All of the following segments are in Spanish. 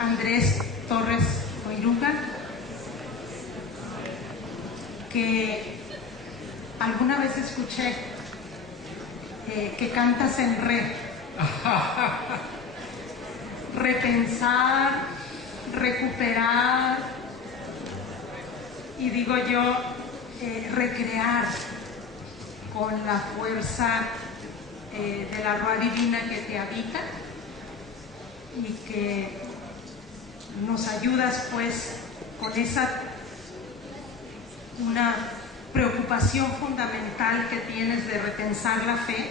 Andrés Torres Oiruga, que alguna vez escuché que cantas en re. Repensar, recuperar y digo yo, recrear con la fuerza de la Ruá Divina que te habita y que nos ayudas pues con una preocupación fundamental que tienes de repensar la fe,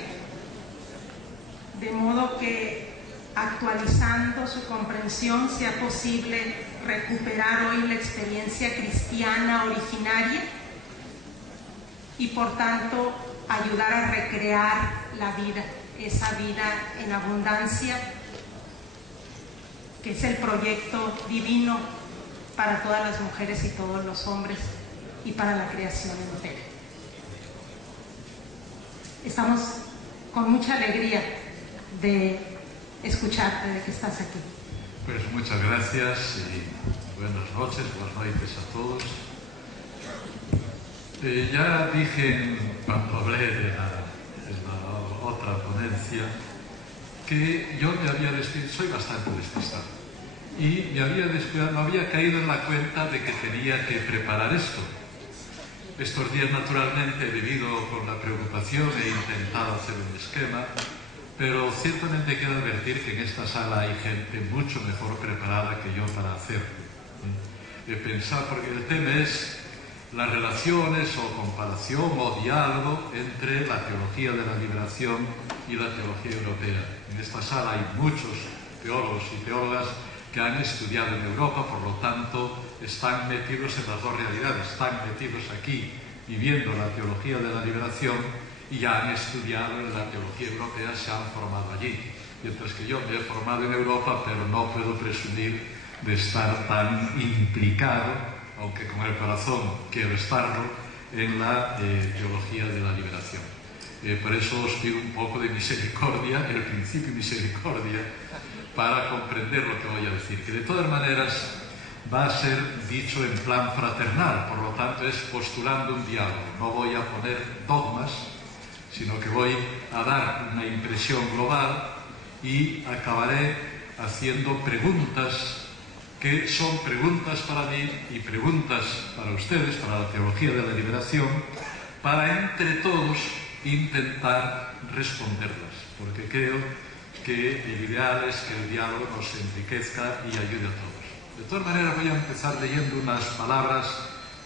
de modo que actualizando su comprensión sea posible recuperar hoy la experiencia cristiana originaria y por tanto ayudar a recrear la vida, esa vida en abundancia que es el proyecto divino para todas las mujeres y todos los hombres y para la creación entera. Estamos con mucha alegría de escucharte, de que estás aquí. Pues muchas gracias y buenas noches a todos. Ya dije cuando hablé de la otra ponencia que yo me había despistado, soy bastante despistado, y me había descuidado, no había caído en la cuenta de que tenía que preparar esto. Estos días, naturalmente, debido con la preocupación, he intentado hacer un esquema, pero ciertamente quiero advertir que en esta sala hay gente mucho mejor preparada que yo para hacerlo. Pensar, porque el tema es las relaciones o comparación o diálogo entre la teología de la liberación y la teología europea. En esta sala hay muchos teólogos y teólogas que han estudiado en Europa, por lo tanto están metidos en las dos realidades, están metidos aquí viviendo la teología de la liberación y ya han estudiado en la teología europea, se han formado allí, mientras que yo me he formado en Europa, pero no puedo presumir de estar tan implicado, aunque con el corazón quiero estarlo, en la teología de la liberación. Por eso os pido un poco de misericordia, el principio de misericordia, para comprender lo que voy a decir, que de todas maneras va a ser dicho en plan fraternal, por lo tanto es postulando un diálogo. No voy a poner dogmas, sino que voy a dar una impresión global y acabaré haciendo preguntas que son preguntas para mí y preguntas para ustedes, para la teología de la liberación, para entre todos intentar responderlas, porque creo que el ideal es que el diálogo nos enriquezca y ayude a todos. De todas maneras, voy a empezar leyendo unas palabras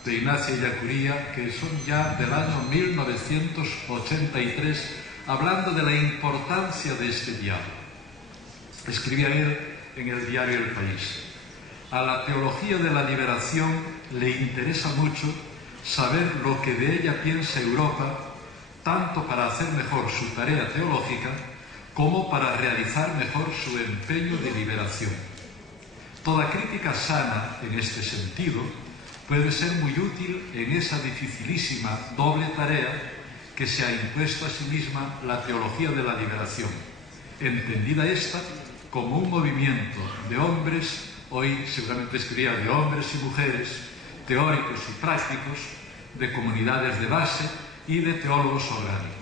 de Ignacio Ellacuría, que son ya del año 1983, hablando de la importancia de este diálogo. Escribía él en el diario El País: a la teología de la liberación le interesa mucho saber lo que de ella piensa Europa, tanto para hacer mejor su tarea teológica como para realizar mejor su empeño de liberación. Toda crítica sana en este sentido puede ser muy útil en esa dificilísima doble tarea que se ha impuesto a sí misma la teología de la liberación, entendida esta como un movimiento de hombres, hoy seguramente escribía de hombres y mujeres, teóricos y prácticos, de comunidades de base y de teólogos orgánicos.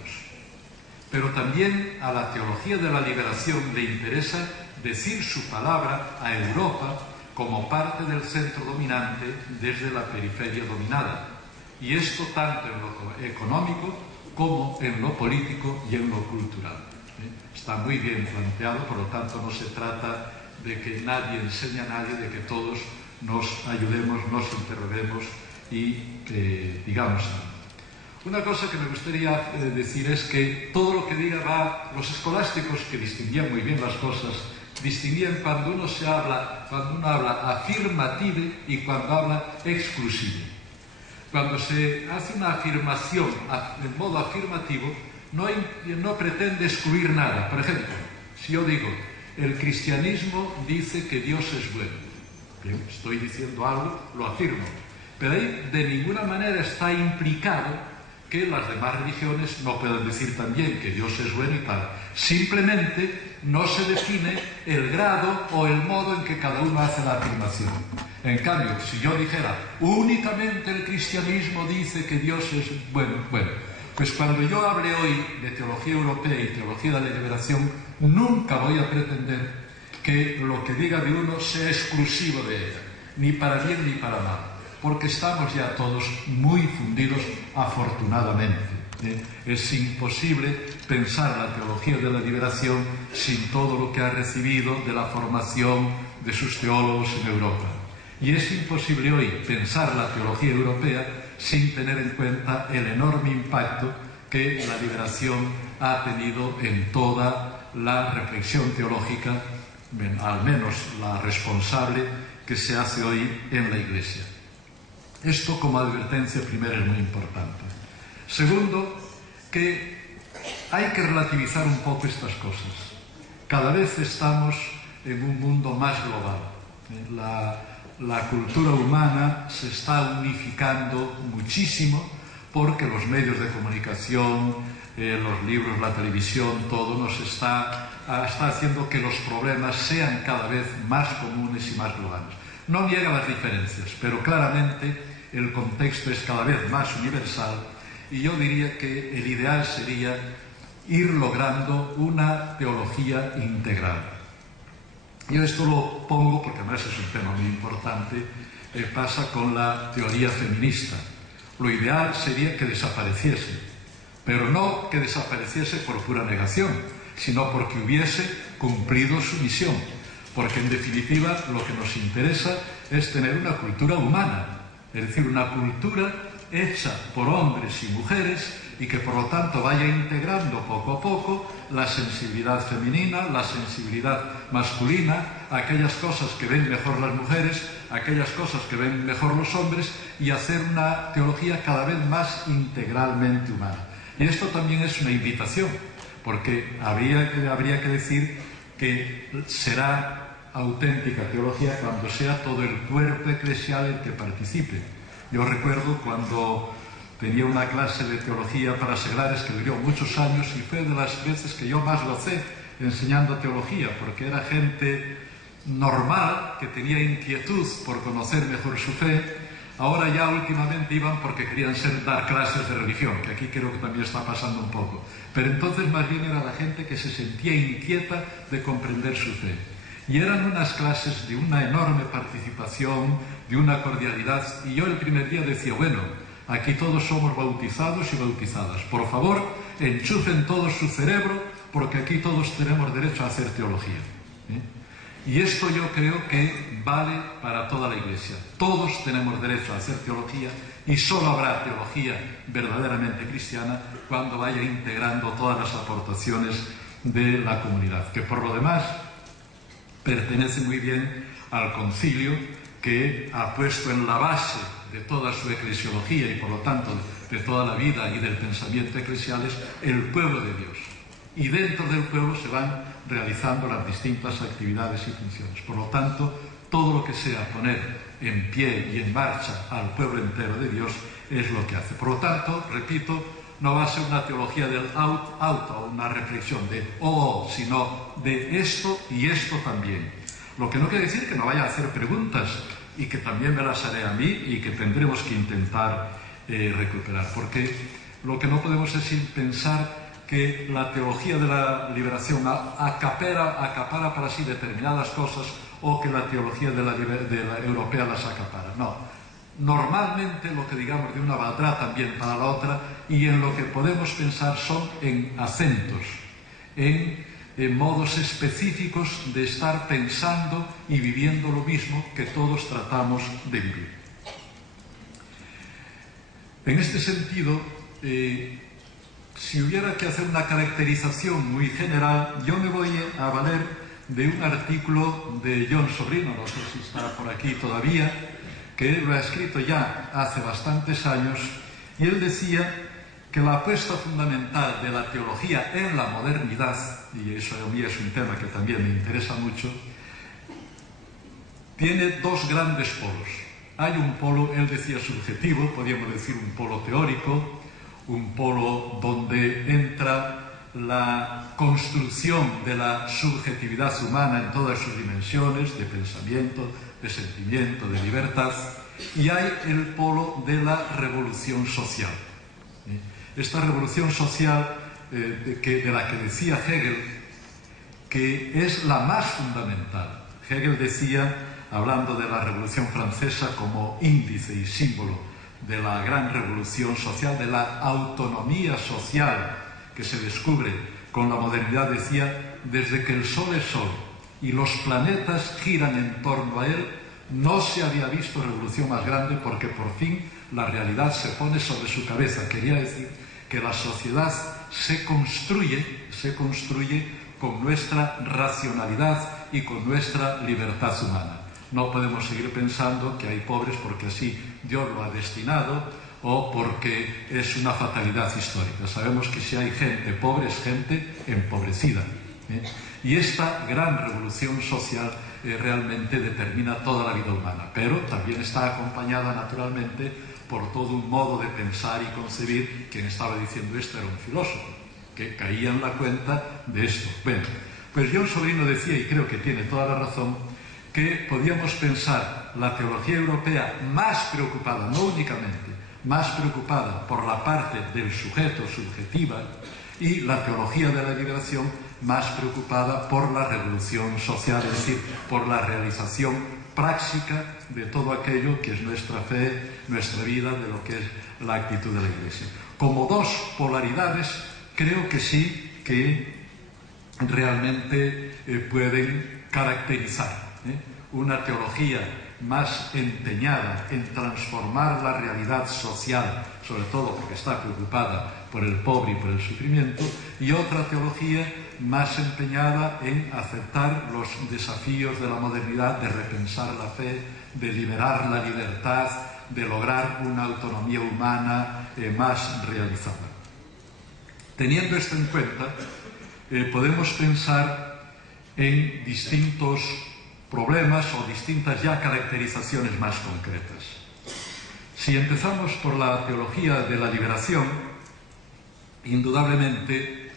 Pero también a la teología de la liberación le interesa decir su palabra a Europa como parte del centro dominante desde la periferia dominada, y esto tanto en lo económico como en lo político y en lo cultural. Está muy bien planteado, por lo tanto no se trata de que nadie enseñe a nadie, de que todos nos ayudemos, nos interroguemos y digamos algo. Una cosa que me gustaría decir es que todo lo que diga los escolásticos, que distinguían muy bien las cosas, distinguían cuando uno habla afirmative y cuando habla exclusive. Cuando se hace una afirmación de modo afirmativo, no pretende excluir nada. Por ejemplo, si yo digo, el cristianismo dice que Dios es bueno, estoy diciendo algo, lo afirmo, pero ahí de ninguna manera está implicado que las demás religiones no puedan decir también que Dios es bueno y tal. Simplemente no se define el grado o el modo en que cada uno hace la afirmación. En cambio, si yo dijera, únicamente el cristianismo dice que Dios es... Bueno, pues cuando yo hable hoy de teología europea y teología de la liberación, nunca voy a pretender que lo que diga de uno sea exclusivo de ella, ni para bien ni para mal, porque estamos ya todos muy fundidos, afortunadamente. Es imposible pensar la teología de la liberación sin todo lo que ha recibido de la formación de sus teólogos en Europa. Y es imposible hoy pensar la teología europea sin tener en cuenta el enorme impacto que la liberación ha tenido en toda la reflexión teológica, al menos la responsable, que se hace hoy en la Iglesia. Esto como advertencia primera es muy importante. Segundo, que hay que relativizar un poco estas cosas. Cada vez estamos en un mundo más global. La cultura humana se está unificando muchísimo porque los medios de comunicación, los libros, la televisión, todo nos está haciendo que los problemas sean cada vez más comunes y más globales. No niega las diferencias, pero claramente el contexto es cada vez más universal y yo diría que el ideal sería ir logrando una teología integral. Yo esto lo pongo porque además es un tema muy importante, pasa con la teoría feminista. Lo ideal sería que desapareciese, pero no que desapareciese por pura negación, sino porque hubiese cumplido su misión. Porque en definitiva lo que nos interesa es tener una cultura humana, es decir, una cultura hecha por hombres y mujeres y que por lo tanto vaya integrando poco a poco la sensibilidad femenina, la sensibilidad masculina, aquellas cosas que ven mejor las mujeres, aquellas cosas que ven mejor los hombres, y hacer una teología cada vez más integralmente humana. Y esto también es una invitación, porque habría que decir que será auténtica teología cuando sea todo el cuerpo eclesial el que participe. Yo recuerdo cuando tenía una clase de teología para seglares que duró muchos años y fue de las veces que yo más gocé enseñando teología, porque era gente normal que tenía inquietud por conocer mejor su fe. Ahora ya últimamente iban porque querían dar clases de religión, que aquí creo que también está pasando un poco. Pero entonces más bien era la gente que se sentía inquieta de comprender su fe. Y eran unas clases de una enorme participación, de una cordialidad. Y yo el primer día decía, bueno, aquí todos somos bautizados y bautizadas. Por favor, enchufen todos su cerebro, porque aquí todos tenemos derecho a hacer teología. Y esto yo creo que vale para toda la Iglesia. Todos tenemos derecho a hacer teología y solo habrá teología verdaderamente cristiana cuando vaya integrando todas las aportaciones de la comunidad, que por lo demás pertenece muy bien al concilio, que ha puesto en la base de toda su eclesiología y por lo tanto de toda la vida y del pensamiento eclesiales el pueblo de Dios. Y dentro del pueblo se van realizando las distintas actividades y funciones. Por lo tanto, todo lo que sea poner en pie y en marcha al pueblo entero de Dios es lo que hace. Por lo tanto, repito, no va a ser una teología del auto, una reflexión de sino de esto y esto también. Lo que no quiere decir que no vaya a hacer preguntas y que también me las haré a mí y que tendremos que intentar recuperar. Porque lo que no podemos es pensar que la teología de la liberación acapara para sí determinadas cosas o que la teología de la europea las acapara. No. Normalmente lo que digamos de una valdrá también para la otra, y en lo que podemos pensar son en acentos, en modos específicos de estar pensando y viviendo lo mismo que todos tratamos de vivir. En este sentido, si hubiera que hacer una caracterización muy general, yo me voy a valer de un artículo de John Sobrino, no sé si está por aquí todavía, que él lo ha escrito ya hace bastantes años, y él decía que la apuesta fundamental de la teología en la modernidad, y eso a mí es un tema que también me interesa mucho, tiene dos grandes polos. Hay un polo, él decía subjetivo, podríamos decir un polo teórico, un polo donde entra la construcción de la subjetividad humana en todas sus dimensiones, de pensamiento, de sentimiento, de libertad, y hay el polo de la revolución social. Esta revolución social de la que decía Hegel, que es la más fundamental. Hegel decía, hablando de la Revolución Francesa como índice y símbolo de la gran revolución social, de la autonomía social que se descubre con la modernidad, decía, desde que el Sol es Sol y los planetas giran en torno a él, no se había visto revolución más grande, porque por fin la realidad se pone sobre su cabeza. Quería decir que la sociedad se construye con nuestra racionalidad y con nuestra libertad humana. No podemos seguir pensando que hay pobres porque así Dios lo ha destinado o porque es una fatalidad histórica. Sabemos que si hay gente pobre es gente empobrecida. Y esta gran revolución social realmente determina toda la vida humana, pero también está acompañada naturalmente por todo un modo de pensar y concebir. Quien estaba diciendo esto era un filósofo, que caía en la cuenta de esto. Bueno, pues John Sobrino decía, y creo que tiene toda la razón, que podíamos pensar la teología europea más preocupada, no únicamente, más preocupada por la parte del sujeto, subjetiva, y la teología de la liberación más preocupada por la revolución social, es decir, por la realización práctica de todo aquello que es nuestra fe, nuestra vida, de lo que es la actitud de la Iglesia. Como dos polaridades, creo que sí que realmente pueden caracterizar una teología más empeñada en transformar la realidad social, sobre todo porque está preocupada por el pobre y por el sufrimiento, y otra teología más empeñada en aceptar los desafíos de la modernidad, de repensar la fe, de liberar la libertad, de lograr una autonomía humana más realizada. Teniendo esto en cuenta, podemos pensar en distintos problemas o distintas ya caracterizaciones más concretas. Si empezamos por la teología de la liberación, indudablemente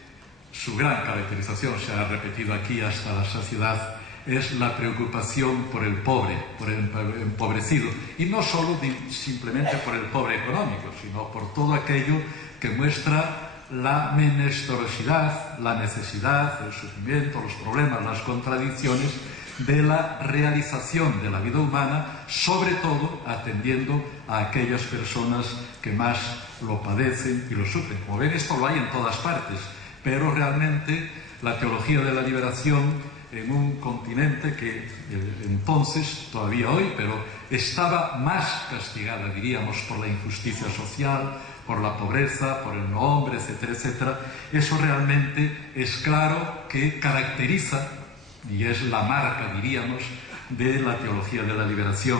su gran caracterización, se ha repetido aquí hasta la saciedad, es la preocupación por el pobre, por el empobrecido, y no solo simplemente por el pobre económico, sino por todo aquello que muestra la menesterosidad, la necesidad, el sufrimiento, los problemas, las contradicciones de la realización de la vida humana, sobre todo atendiendo a aquellas personas que más lo padecen y lo sufren. Como ven, esto lo hay en todas partes, pero realmente la teología de la liberación en un continente que entonces, todavía hoy, pero estaba más castigada, diríamos, por la injusticia social, por la pobreza, por el no hombre, etcétera, etcétera. Eso realmente es claro que caracteriza, y es la marca, diríamos, de la teología de la liberación.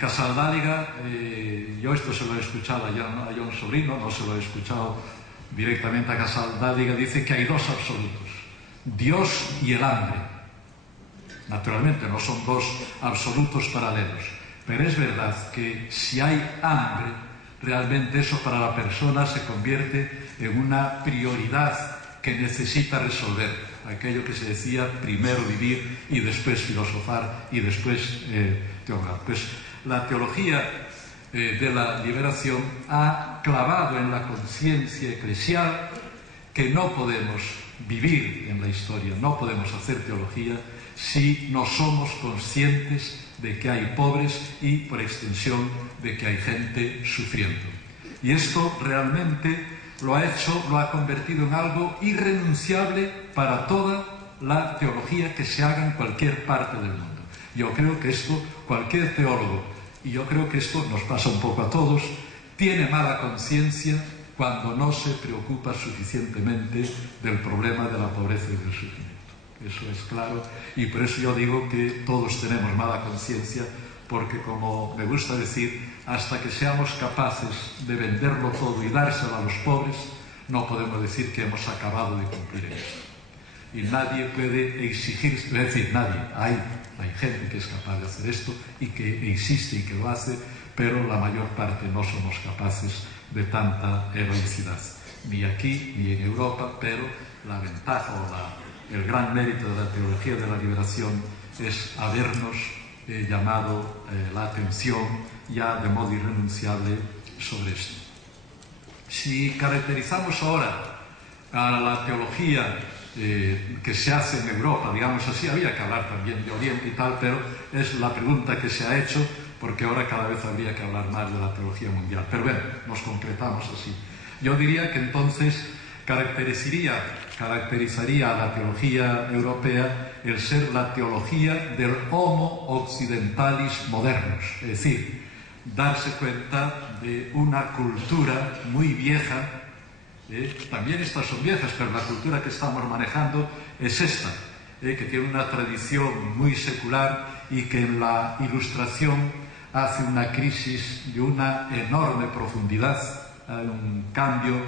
Casaldáliga, yo esto se lo he escuchado a John Sobrino, no se lo he escuchado directamente a Casaldáliga, dice que hay dos absolutos: Dios y el hambre. Naturalmente no son dos absolutos paralelos, pero es verdad que si hay hambre, realmente eso para la persona se convierte en una prioridad que necesita resolver. Aquello que se decía, primero vivir y después filosofar y después teologar. Pues la teología de la liberación ha clavado en la conciencia eclesial que no podemos vivir en la historia, no podemos hacer teología si no somos conscientes de que hay pobres y, por extensión, de que hay gente sufriendo. Y esto realmente lo ha convertido en algo irrenunciable para toda la teología que se haga en cualquier parte del mundo. Yo creo que esto, cualquier teólogo, y yo creo que esto nos pasa un poco a todos, tiene mala conciencia cuando no se preocupa suficientemente del problema de la pobreza y del sufrimiento. Eso es claro, y por eso yo digo que todos tenemos mala conciencia, porque, como me gusta decir, hasta que seamos capaces de venderlo todo y dárselo a los pobres, no podemos decir que hemos acabado de cumplir esto. Y nadie puede exigir, es decir, nadie, hay gente que es capaz de hacer esto y que insiste y que lo hace, pero la mayor parte no somos capaces de tanta heroicidad, ni aquí ni en Europa, pero la ventaja o el gran mérito de la teología de la liberación es habernos llamado la atención ya de modo irrenunciable sobre esto. Si caracterizamos ahora a la teología que se hace en Europa, digamos así, había que hablar también de Oriente y tal, pero es la pregunta que se ha hecho, porque ahora cada vez habría que hablar más de la teología mundial. Pero bueno, nos concretamos así. Yo diría que entonces caracterizaría a la teología europea el ser la teología del Homo occidentalis modernus, es decir, darse cuenta de una cultura muy vieja. También estas son viejas, pero la cultura que estamos manejando es esta, que tiene una tradición muy secular y que en la Ilustración hace una crisis de una enorme profundidad, un cambio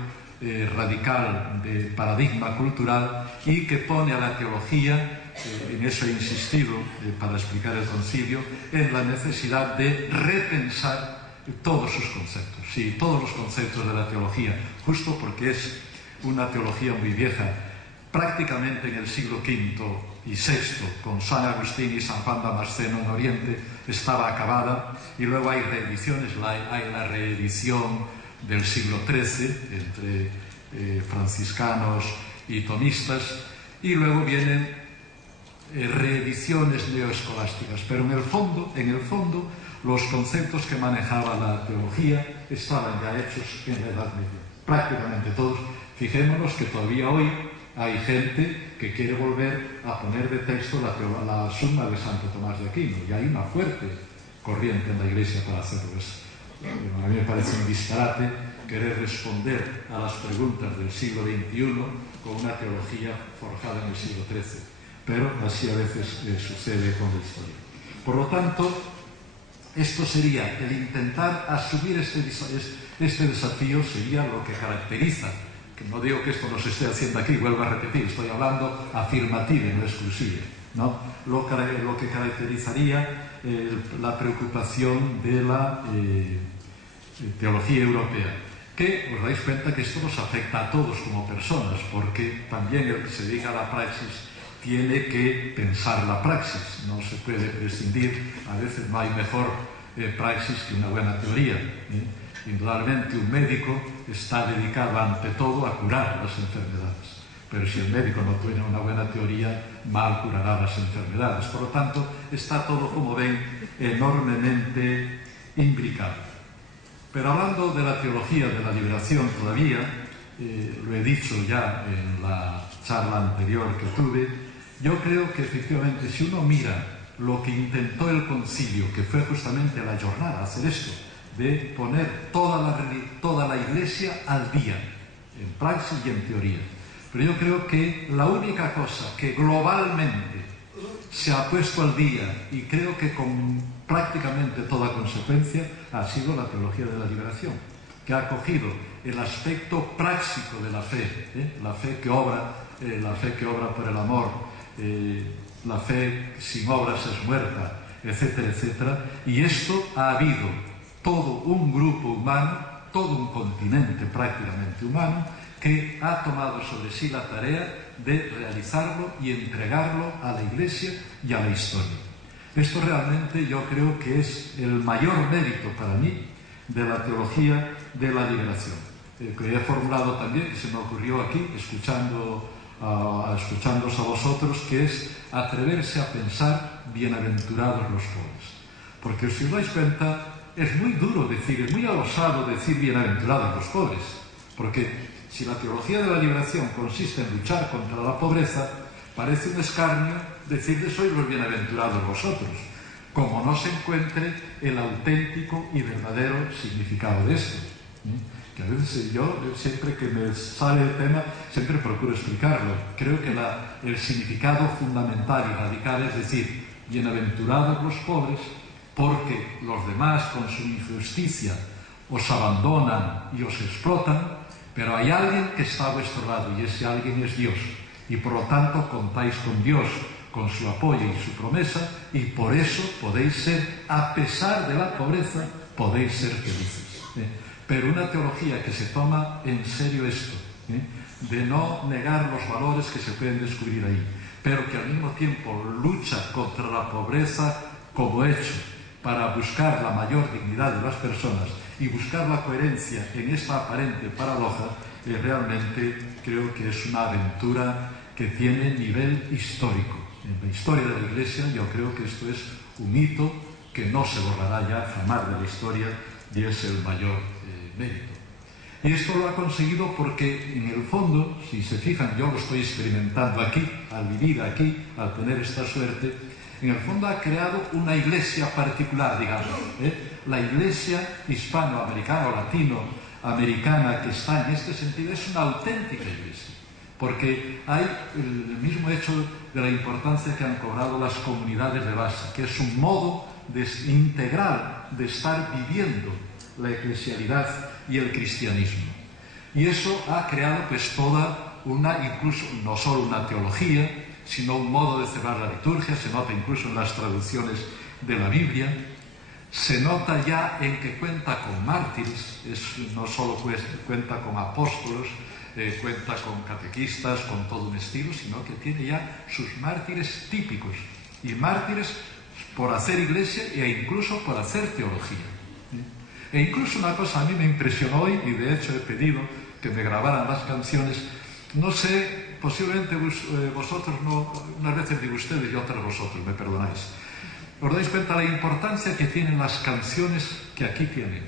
radical de paradigma cultural, y que pone a la teología, en eso he insistido para explicar el concilio, en la necesidad de repensar todos sus conceptos, sí, todos los conceptos de la teología, justo porque es una teología muy vieja. Prácticamente en el siglo V y VI, con San Agustín y San Juan Damasceno en Oriente, estaba acabada, y luego hay reediciones, hay la reedición del siglo XIII entre franciscanos y tomistas, y luego vienen reediciones neoescolásticas, pero en el fondo los conceptos que manejaba la teología estaban ya hechos en la Edad Media, prácticamente todos. Fijémonos que todavía hoy hay gente que quiere volver a poner de texto la Summa de Santo Tomás de Aquino, y hay una fuerte corriente en la Iglesia para hacerlo. A mí me parece un disparate querer responder a las preguntas del siglo XXI con una teología forjada en el siglo XIII, pero así a veces sucede con la historia. Por lo tanto, esto sería el intentar asumir este desafío, sería lo que caracteriza, que no digo que esto no se esté haciendo aquí, vuelvo a repetir, estoy hablando afirmativa, no exclusiva, ¿no? Lo que caracterizaría la preocupación de la teología europea, que os dais cuenta que esto nos afecta a todos como personas, porque también el que se dedica a la praxis tiene que pensar la praxis, no se puede prescindir, a veces no hay mejor praxis que una buena teoría. Indudablemente un médico está dedicado ante todo a curar las enfermedades, pero si el médico no tiene una buena teoría, mal curará las enfermedades. Por lo tanto, está todo, como ven, enormemente imbricado. Pero hablando de la teología de la liberación todavía, lo he dicho ya en la charla anterior que tuve, yo creo que efectivamente si uno mira lo que intentó el concilio, que fue justamente la jornada, hacer esto, de poner toda la Iglesia al día, en praxis y en teoría. Pero yo creo que la única cosa que globalmente se ha puesto al día, y creo que con prácticamente toda consecuencia, ha sido la teología de la liberación, que ha cogido el aspecto práctico de la fe, la fe que obra por el amor, la fe sin obras es muerta, etcétera, etcétera, y esto ha habido todo un grupo humano, todo un continente prácticamente humano, que ha tomado sobre sí la tarea de realizarlo y entregarlo a la Iglesia y a la historia. Esto realmente yo creo que es el mayor mérito para mí de la teología de la liberación, que he formulado también, que se me ocurrió aquí, escuchándoos a vosotros, que es atreverse a pensar bienaventurados los pobres. Porque si os dais cuenta, es muy duro decir, es muy osado decir bienaventurados los pobres, porque si la teología de la liberación consiste en luchar contra la pobreza, parece un escarnio decir que sois los bienaventurados vosotros, como no se encuentre el auténtico y verdadero significado de esto. Que a veces yo, siempre que me sale el tema, siempre procuro explicarlo. Creo que el significado fundamental y radical es decir, bienaventurados los pobres, porque los demás con su injusticia os abandonan y os explotan, pero hay alguien que está a vuestro lado y ese alguien es Dios, y por lo tanto contáis con Dios, con su apoyo y su promesa, y por eso podéis ser, a pesar de la pobreza, podéis ser felices. Pero una teología que se toma en serio esto, de no negar los valores que se pueden descubrir ahí, pero que al mismo tiempo lucha contra la pobreza como hecho para buscar la mayor dignidad de las personas y buscar la coherencia en esa aparente paradoja, realmente creo que es una aventura que tiene nivel histórico. En la historia de la Iglesia yo creo que esto es un hito que no se borrará ya jamás de la historia y es el mayor mérito. Y esto lo ha conseguido porque, en el fondo, si se fijan, yo lo estoy experimentando aquí, al vivir aquí, al tener esta suerte, en el fondo ha creado una iglesia particular, digamos. La iglesia hispanoamericana o latinoamericana que está en este sentido es una auténtica iglesia, porque hay el mismo hecho de la importancia que han cobrado las comunidades de base, que es un modo integral de estar viviendo la eclesialidad y el cristianismo. Y eso ha creado pues toda una, incluso no solo una teología, sino un modo de celebrar la liturgia. Se nota incluso en las traducciones de la Biblia, se nota ya en que cuenta con mártires, no solo cuenta con apóstolos, cuenta con catequistas, con todo un estilo, sino que tiene ya sus mártires típicos, y mártires por hacer iglesia e incluso por hacer teología. E incluso una cosa a mí me impresionó hoy, y de hecho he pedido que me grabaran las canciones. No sé, posiblemente vosotros no, unas veces digo ustedes y otras vosotros, me perdonáis. Os dais cuenta de la importancia que tienen las canciones que aquí tienen,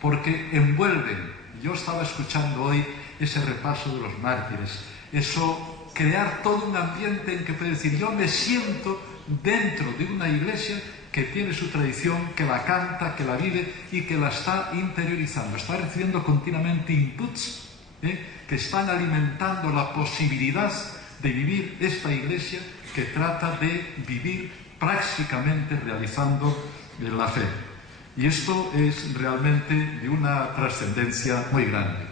porque envuelven. Yo estaba escuchando hoy ese repaso de los mártires, eso, crear todo un ambiente en que puede decir, yo me siento dentro de una iglesia que tiene su tradición, que la canta, que la vive y que la está interiorizando, está recibiendo continuamente inputs que están alimentando la posibilidad de vivir esta iglesia que trata de vivir prácticamente realizando la fe. Y esto es realmente de una trascendencia muy grande.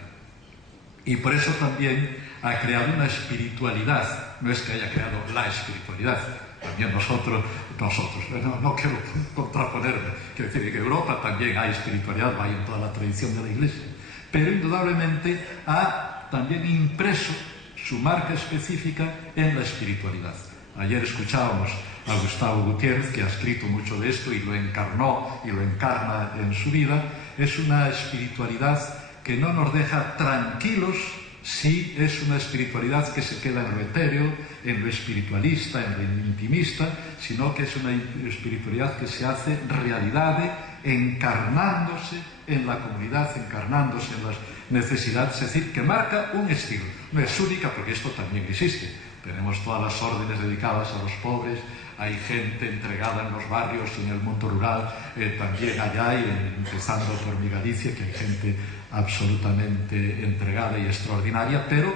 Y por eso también ha creado una espiritualidad. No es que haya creado la espiritualidad, también nosotros no quiero contraponerme, quiero decir que en Europa también hay espiritualidad, hay en toda la tradición de la Iglesia, pero indudablemente ha también impreso su marca específica en la espiritualidad. Ayer escuchábamos a Gustavo Gutiérrez, que ha escrito mucho de esto y lo encarnó y lo encarna en su vida. Es una espiritualidad que no nos deja tranquilos si es una espiritualidad que se queda en lo etéreo, en lo espiritualista, en lo intimista, sino que es una espiritualidad que se hace realidad, encarnándose en la comunidad, encarnándose en las necesidades, es decir, que marca un estilo. No es única, porque esto también existe. Tenemos todas las órdenes dedicadas a los pobres, hay gente entregada en los barrios y en el mundo rural, también allá, empezando por mi Galicia, que hay gente absolutamente entregada y extraordinaria, pero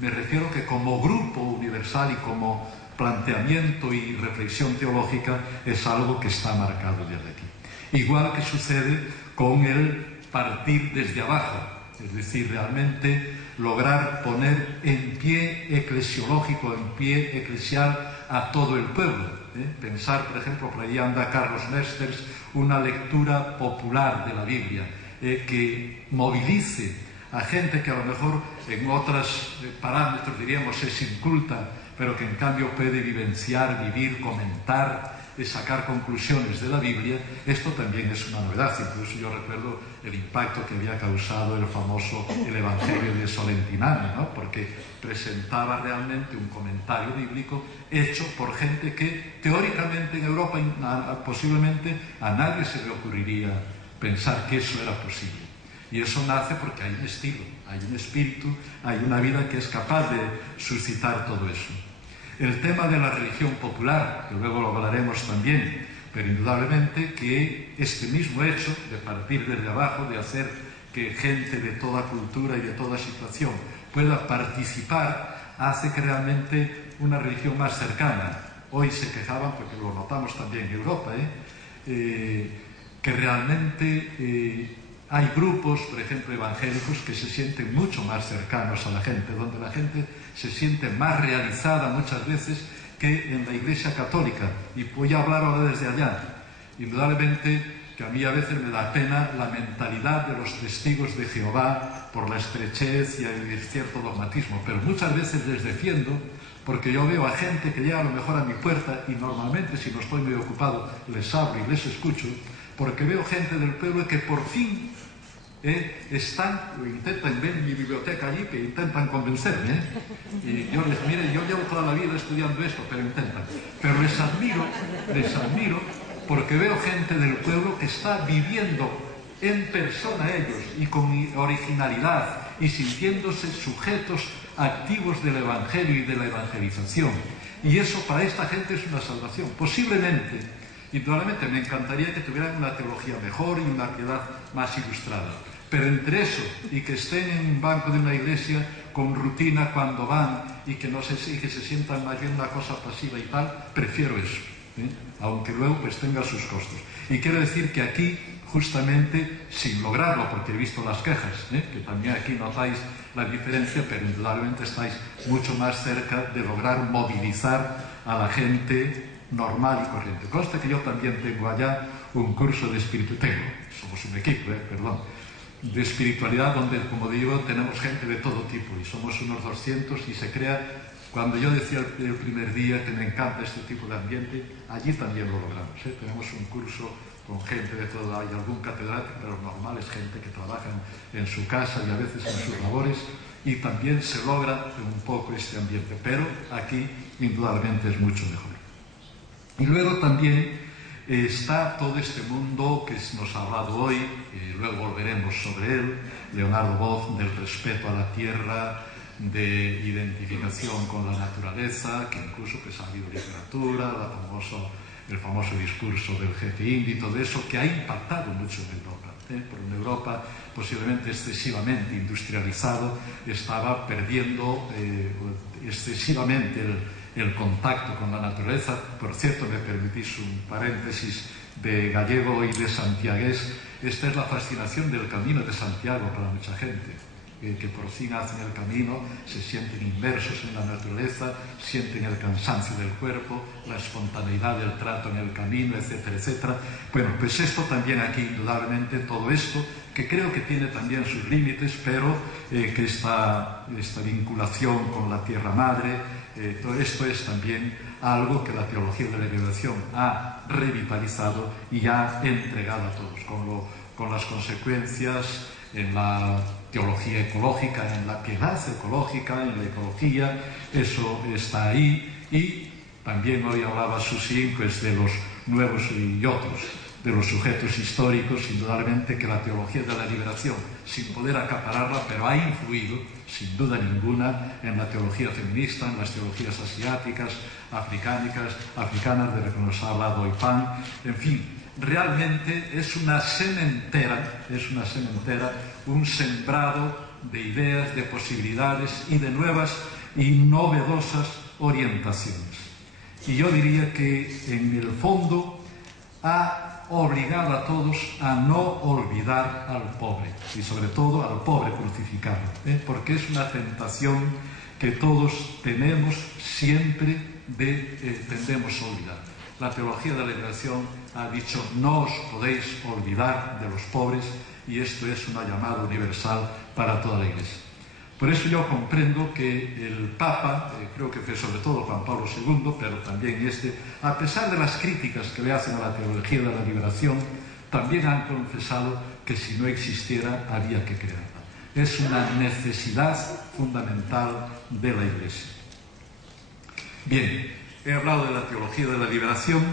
me refiero que como grupo universal y como planteamiento y reflexión teológica es algo que está marcado desde aquí. Igual que sucede con el partir desde abajo, es decir, realmente lograr poner en pie eclesiológico, en pie eclesial a todo el pueblo. Pensar, por ejemplo, por ahí anda Carlos Mesters, una lectura popular de la Biblia, que movilice a gente que a lo mejor en otros parámetros diríamos es inculta, pero que en cambio puede vivenciar, vivir, comentar, sacar conclusiones de la Biblia. Esto también es una novedad. Incluso yo recuerdo el impacto que había causado el Evangelio de Solentiname, ¿no? Porque presentaba realmente un comentario bíblico hecho por gente que teóricamente en Europa posiblemente a nadie se le ocurriría pensar que eso era posible. Y eso nace porque hay un estilo, hay un espíritu, hay una vida que es capaz de suscitar todo eso. El tema de la religión popular, que luego lo hablaremos también, pero indudablemente que este mismo hecho de partir desde abajo, de hacer que gente de toda cultura y de toda situación pueda participar, hace que realmente una religión más cercana. Hoy se quejaban, porque lo notamos también en Europa, que realmente hay grupos, por ejemplo, evangélicos, que se sienten mucho más cercanos a la gente, donde la gente se siente más realizada muchas veces que en la Iglesia Católica. Y voy a hablar ahora desde allá. Indudablemente que que a mí a veces me da pena la mentalidad de los testigos de Jehová por la estrechez y el cierto dogmatismo, pero muchas veces les defiendo porque yo veo a gente que llega a lo mejor a mi puerta y normalmente si no estoy muy ocupado les hablo y les escucho, porque veo gente del pueblo que por fin están o intentan ver mi biblioteca allí, que intentan convencerme, y yo les mire, yo llevo toda la vida estudiando esto, pero intentan, pero les admiro porque veo gente del pueblo que está viviendo en persona ellos y con originalidad y sintiéndose sujetos activos del evangelio y de la evangelización, y eso para esta gente es una salvación. Posiblemente, indudablemente me encantaría que tuvieran una teología mejor y una piedad más ilustrada, pero entre eso y que estén en un banco de una iglesia con rutina cuando van y que que se sientan más bien una cosa pasiva y tal, prefiero eso, aunque luego pues tenga sus costos. Y quiero decir que aquí, justamente, sin lograrlo, porque he visto las quejas, que también aquí notáis la diferencia, pero indudablemente estáis mucho más cerca de lograr movilizar a la gente normal y corriente. Consta que yo también tengo allá un curso de espiritualidad, somos un equipo, de espiritualidad donde, como digo, tenemos gente de todo tipo y somos unos 200 y se crea, cuando yo decía el primer día que me encanta este tipo de ambiente, allí también lo logramos, tenemos un curso con gente de todo, hay algún catedrático, pero normal es gente que trabaja en su casa y a veces en sus labores, y también se logra un poco este ambiente, pero aquí indudablemente es mucho mejor. Y luego también está todo este mundo que nos ha hablado hoy, luego volveremos sobre él, Leonardo Boff, del respeto a la tierra, de identificación con la naturaleza, que incluso pues, ha habido literatura, el famoso discurso del jefe indio y todo eso, que ha impactado mucho en Europa. Porque en Europa, posiblemente excesivamente industrializado, estaba perdiendo excesivamente el contacto con la naturaleza. Por cierto, me permitís un paréntesis de gallego y de santiagués. Esta es la fascinación del Camino de Santiago para mucha gente, que por fin hacen el camino, se sienten inmersos en la naturaleza, sienten el cansancio del cuerpo, la espontaneidad del trato en el camino, etcétera, etcétera. Bueno, pues esto también aquí, indudablemente, todo esto, que creo que tiene también sus límites, pero que esta vinculación con la tierra madre, todo esto es también algo que la teología de la liberación ha revitalizado y ha entregado a todos, con las consecuencias en la teología ecológica, en la piedad ecológica, en la ecología, eso está ahí. Y también hoy hablaba Susi, pues, de los nuevos y otros, de los sujetos históricos, indudablemente que la teología de la liberación, sin poder acapararla, pero ha influido, sin duda ninguna, en la teología feminista, en las teologías asiáticas, africanas, de las que nos ha hablado hoy Pan, en fin. Realmente es una sementera, un sembrado de ideas, de posibilidades y de nuevas y novedosas orientaciones. Y yo diría que en el fondo ha obligado a todos a no olvidar al pobre, y sobre todo al pobre crucificado, porque es una tentación que todos tenemos siempre tendemos a olvidar. La teología de la liberación ha dicho: no os podéis olvidar de los pobres, y esto es una llamada universal para toda la Iglesia. Por eso yo comprendo que el Papa, creo que fue sobre todo Juan Pablo II, pero también a pesar de las críticas que le hacen a la teología de la liberación, también han confesado que si no existiera había que crearla. Es una necesidad fundamental de la Iglesia. Bien, he hablado de la teología de la liberación.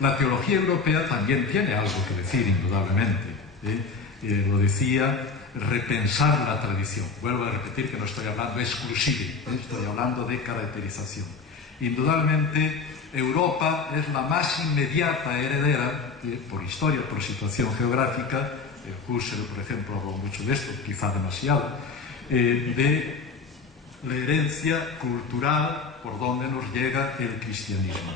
La teología europea también tiene algo que decir, indudablemente. Lo decía, repensar la tradición. Vuelvo a repetir que no estoy hablando exclusive, estoy hablando de caracterización. Indudablemente, Europa es la más inmediata heredera, por historia, por situación geográfica, Husserl, por ejemplo, habló mucho de esto, quizá demasiado, de la herencia cultural por donde nos llega el cristianismo.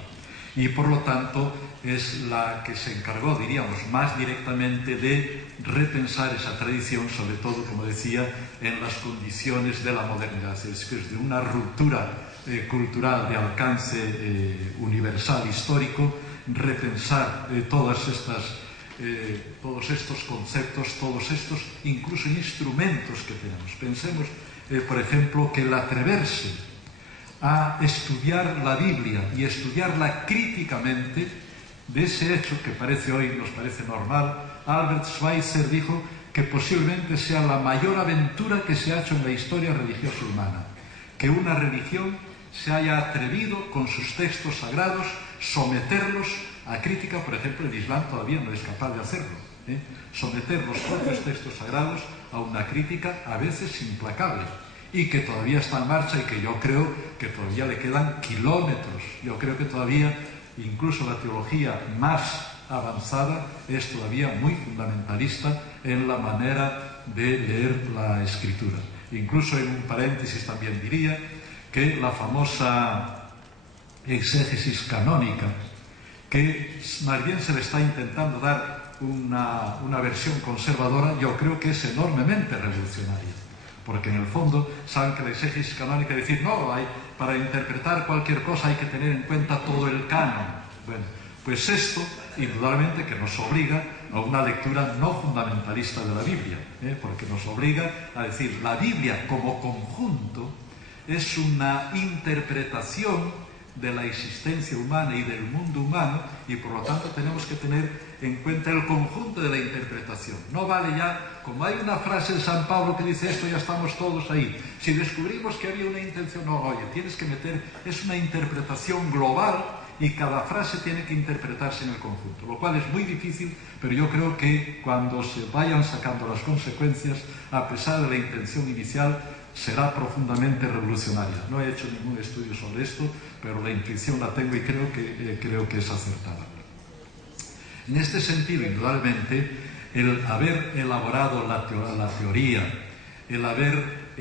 Y por lo tanto es la que se encargó, diríamos, más directamente de repensar esa tradición, sobre todo, como decía, en las condiciones de la modernidad. Es que es de una ruptura cultural de alcance universal, histórico, repensar todas estas todos estos conceptos, todos estos incluso instrumentos que tenemos. Pensemos, por ejemplo, que el atreverse a estudiar la Biblia y estudiarla críticamente, de ese hecho que hoy nos parece normal, Albert Schweitzer dijo que posiblemente sea la mayor aventura que se ha hecho en la historia religiosa humana, que una religión se haya atrevido con sus textos sagrados someterlos a crítica. Por ejemplo, el Islam todavía no es capaz de hacerlo, someter los propios textos sagrados a una crítica a veces implacable, y que todavía está en marcha y que yo creo que todavía le quedan kilómetros. Yo creo que todavía incluso la teología más avanzada es todavía muy fundamentalista en la manera de leer la Escritura. Incluso en un paréntesis también diría que la famosa exégesis canónica, que más bien se le está intentando dar una versión conservadora, yo creo que es enormemente revolucionaria. Porque en el fondo saben que la exégesis canónica es decir, no, para interpretar cualquier cosa hay que tener en cuenta todo el canon. Bueno, pues esto indudablemente que nos obliga a una lectura no fundamentalista de la Biblia, porque nos obliga a decir, la Biblia como conjunto es una interpretación de la existencia humana y del mundo humano, y por lo tanto tenemos que tener en cuenta el conjunto de la interpretación. No vale ya, como hay una frase de San Pablo que dice esto, ya estamos todos ahí. Si descubrimos que había una intención, no, oye, tienes que meter, es una interpretación global y cada frase tiene que interpretarse en el conjunto, lo cual es muy difícil, pero yo creo que cuando se vayan sacando las consecuencias, a pesar de la intención inicial, será profundamente revolucionaria. No he hecho ningún estudio sobre esto, pero la intuición la tengo y creo que es acertada. En este sentido, indudablemente, el haber elaborado la teoría, el haber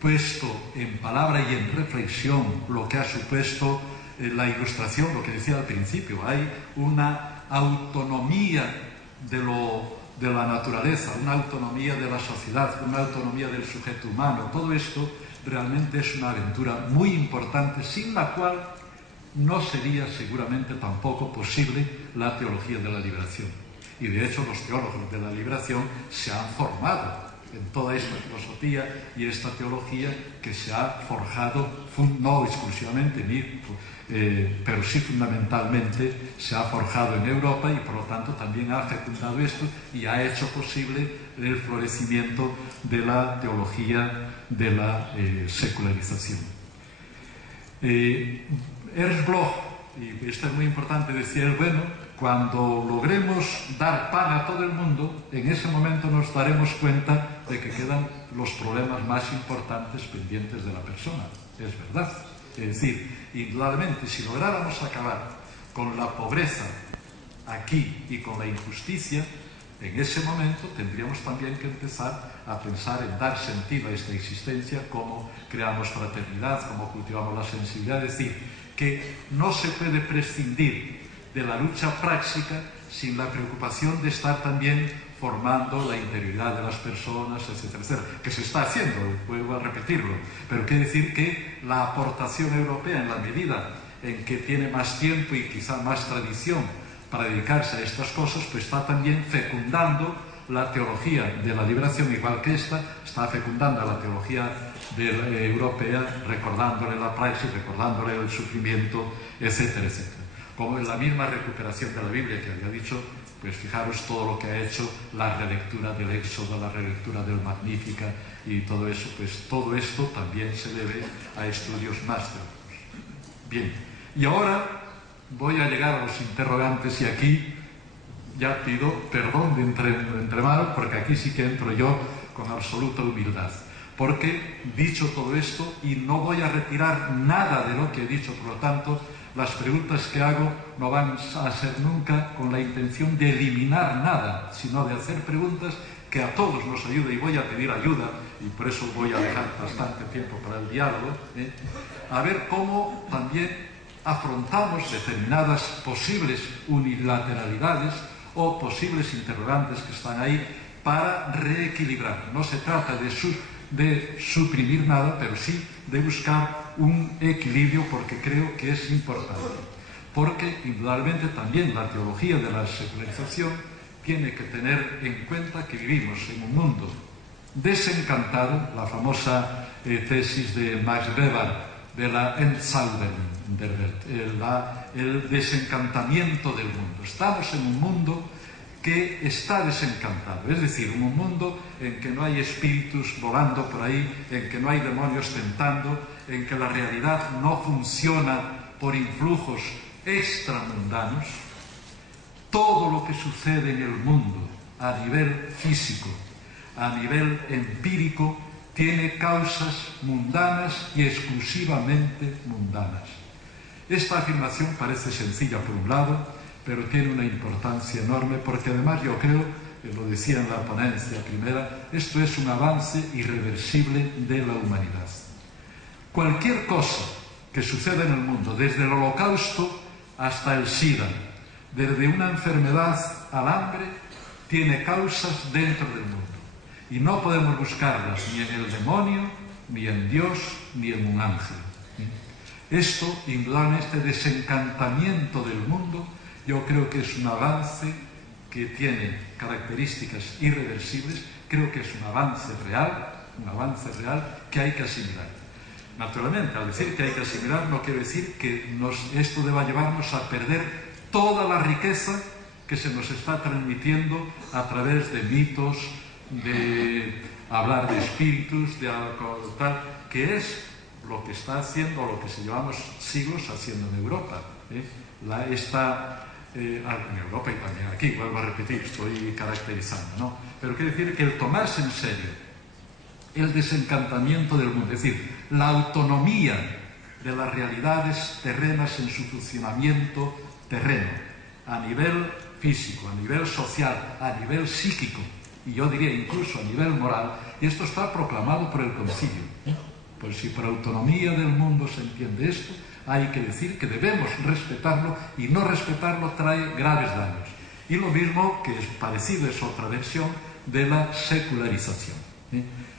puesto en palabra y en reflexión lo que ha supuesto la ilustración, lo que decía al principio, hay una autonomía de la naturaleza, una autonomía de la sociedad, una autonomía del sujeto humano. Todo esto realmente es una aventura muy importante, sin la cual no sería seguramente tampoco posible la teología de la liberación. Y de hecho los teólogos de la liberación se han formado en toda esta filosofía y esta teología que se ha forjado, no exclusivamente, pero sí fundamentalmente se ha forjado en Europa, y por lo tanto también ha fecundado esto y ha hecho posible el florecimiento de la teología de la secularización. Ernst Bloch, y esto es muy importante, decía él, bueno, cuando logremos dar pan a todo el mundo, en ese momento nos daremos cuenta de que quedan los problemas más importantes pendientes de la persona. Es verdad. Es decir, indudablemente, si lográramos acabar con la pobreza aquí y con la injusticia, en ese momento tendríamos también que empezar a pensar en dar sentido a esta existencia, cómo creamos fraternidad, cómo cultivamos la sensibilidad. Es decir, que no se puede prescindir de la lucha práctica sin la preocupación de estar también formando la interioridad de las personas, etcétera, etcétera, que se está haciendo, vuelvo a repetirlo, pero quiere decir que la aportación europea, en la medida en que tiene más tiempo y quizá más tradición para dedicarse a estas cosas, pues está también fecundando la teología de la liberación, igual que esta está fecundando la teología europea, recordándole la praxis, recordándole el sufrimiento, etcétera, etcétera. Como en la misma recuperación de la Biblia que había dicho, pues fijaros todo lo que ha hecho la relectura del Éxodo, la relectura del Magnífica y todo eso, pues todo esto también se debe a estudios más teológicos. Bien, y ahora voy a llegar a los interrogantes, y aquí ya pido perdón de antemano, porque aquí sí que entro yo con absoluta humildad, porque dicho todo esto, y no voy a retirar nada de lo que he dicho, por lo tanto, las preguntas que hago no van a ser nunca con la intención de eliminar nada, sino de hacer preguntas que a todos nos ayuden, y voy a pedir ayuda, y por eso voy a dejar bastante tiempo para el diálogo, a ver cómo también afrontamos determinadas posibles unilateralidades o posibles interrogantes que están ahí para reequilibrar. No se trata de suprimir nada, pero sí de buscar un equilibrio, porque creo que es importante. porque indudablemente también la teología de la secularización tiene que tener en cuenta que vivimos en un mundo desencantado, la famosa tesis de Max Weber de la Entzauberung der Welt, el desencantamiento del mundo. Estamos en un mundo que está desencantado, es decir, un mundo en que no hay espíritus volando por ahí, en que no hay demonios tentando, en que la realidad no funciona por influjos extramundanos. Todo lo que sucede en el mundo a nivel físico, a nivel empírico, tiene causas mundanas y exclusivamente mundanas. Esta afirmación parece sencilla por un lado, pero tiene una importancia enorme porque además yo creo, lo decía en la ponencia primera, esto es un avance irreversible de la humanidad. Cualquier cosa que suceda en el mundo, desde el Holocausto hasta el SIDA, desde una enfermedad al hambre, tiene causas dentro del mundo. Y no podemos buscarlas ni en el demonio, ni en Dios, ni en un ángel. Esto, indudablemente, este desencantamiento del mundo, yo creo que es un avance que tiene características irreversibles, creo que es un avance real que hay que asimilar. Naturalmente, al decir que hay que asimilar, no quiero decir que esto deba llevarnos a perder toda la riqueza que se nos está transmitiendo a través de mitos, de hablar de espíritus, de algo tal, que es lo que está haciendo, lo que se llevamos siglos haciendo en Europa. En Europa y también aquí, vuelvo a repetir, estoy caracterizando, ¿no? Pero quiero decir que el tomarse en serio el desencantamiento del mundo, es decir, la autonomía de las realidades terrenas en su funcionamiento terreno, a nivel físico, a nivel social, a nivel psíquico, y yo diría incluso a nivel moral, y esto está proclamado por el Concilio. Pues si por autonomía del mundo se entiende esto, hay que decir que debemos respetarlo, y no respetarlo trae graves daños. Y lo mismo, que es parecido, es otra versión de la secularización.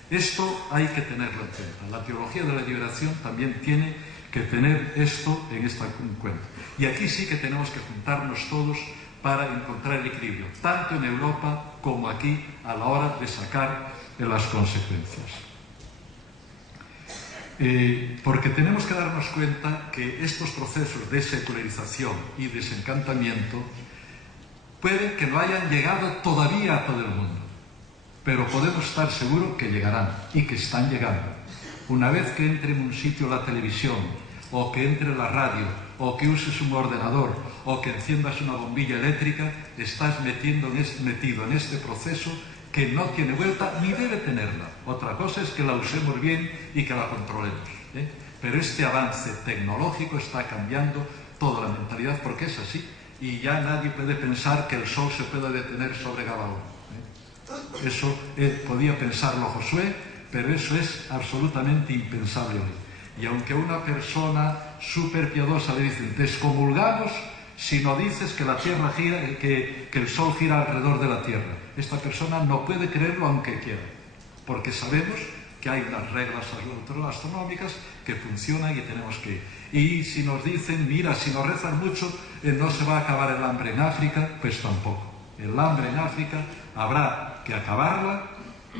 Esto hay que tenerlo en cuenta. La teología de la liberación también tiene que tener esto en cuenta. Y aquí sí que tenemos que juntarnos todos para encontrar el equilibrio, tanto en Europa como aquí, a la hora de sacar las consecuencias. Porque tenemos que darnos cuenta que estos procesos de secularización y desencantamiento pueden que no hayan llegado todavía a todo el mundo, pero podemos estar seguros que llegarán y que están llegando. Una vez que entre en un sitio la televisión, o que entre la radio, o que uses un ordenador, o que enciendas una bombilla eléctrica, estás metido en este proceso que no tiene vuelta ni debe tenerla. Otra cosa es que la usemos bien y que la controlemos, Pero este avance tecnológico está cambiando toda la mentalidad, porque es así, y ya nadie puede pensar que el sol se pueda detener sobre Gabaón. Eso podía pensarlo Josué, pero eso es absolutamente impensable hoy. Y aunque a una persona súper piadosa le dicen, te excomulgamos si no dices que la tierra gira, que el sol gira alrededor de la tierra, esta persona no puede creerlo aunque quiera, porque sabemos que hay unas reglas astronómicas que funcionan y tenemos que ir. Y si nos dicen, mira, si nos rezan mucho, no se va a acabar el hambre en África, pues tampoco. El hambre en África habrá que acabarla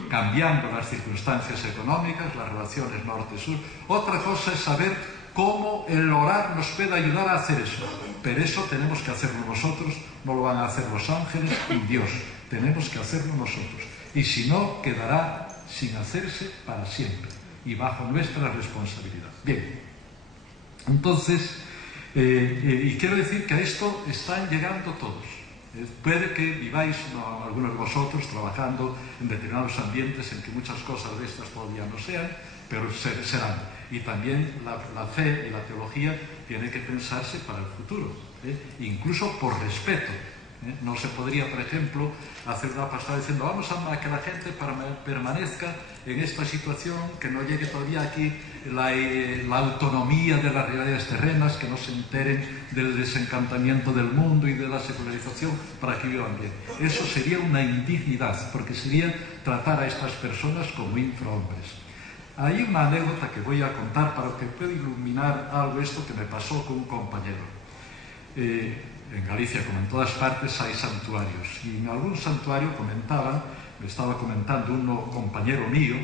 cambiando las circunstancias económicas, las relaciones norte-sur. Otra cosa es saber cómo el orar nos puede ayudar a hacer eso. Pero eso tenemos que hacerlo nosotros, no lo van a hacer los ángeles ni Dios. Tenemos que hacerlo nosotros. Y si no, quedará sin hacerse para siempre y bajo nuestra responsabilidad. Bien, entonces, y quiero decir que a esto están llegando todos. Puede que viváis, algunos de vosotros, trabajando en determinados ambientes en que muchas cosas de estas todavía no sean, pero serán. Y también la fe y la teología tiene que pensarse para el futuro, incluso por respeto. No se podría, por ejemplo, hacer una pasada diciendo vamos a que la gente permanezca en esta situación, que no llegue todavía aquí la autonomía de las realidades terrenas, que no se enteren del desencantamiento del mundo y de la secularización para que vivan bien. Eso sería una indignidad, porque sería tratar a estas personas como infrahombres. Hay una anécdota que voy a contar para que pueda iluminar algo esto que me pasó con un compañero. en Galicia, como en todas partes, hay santuarios. Y en algún santuario me estaba comentando un compañero mío,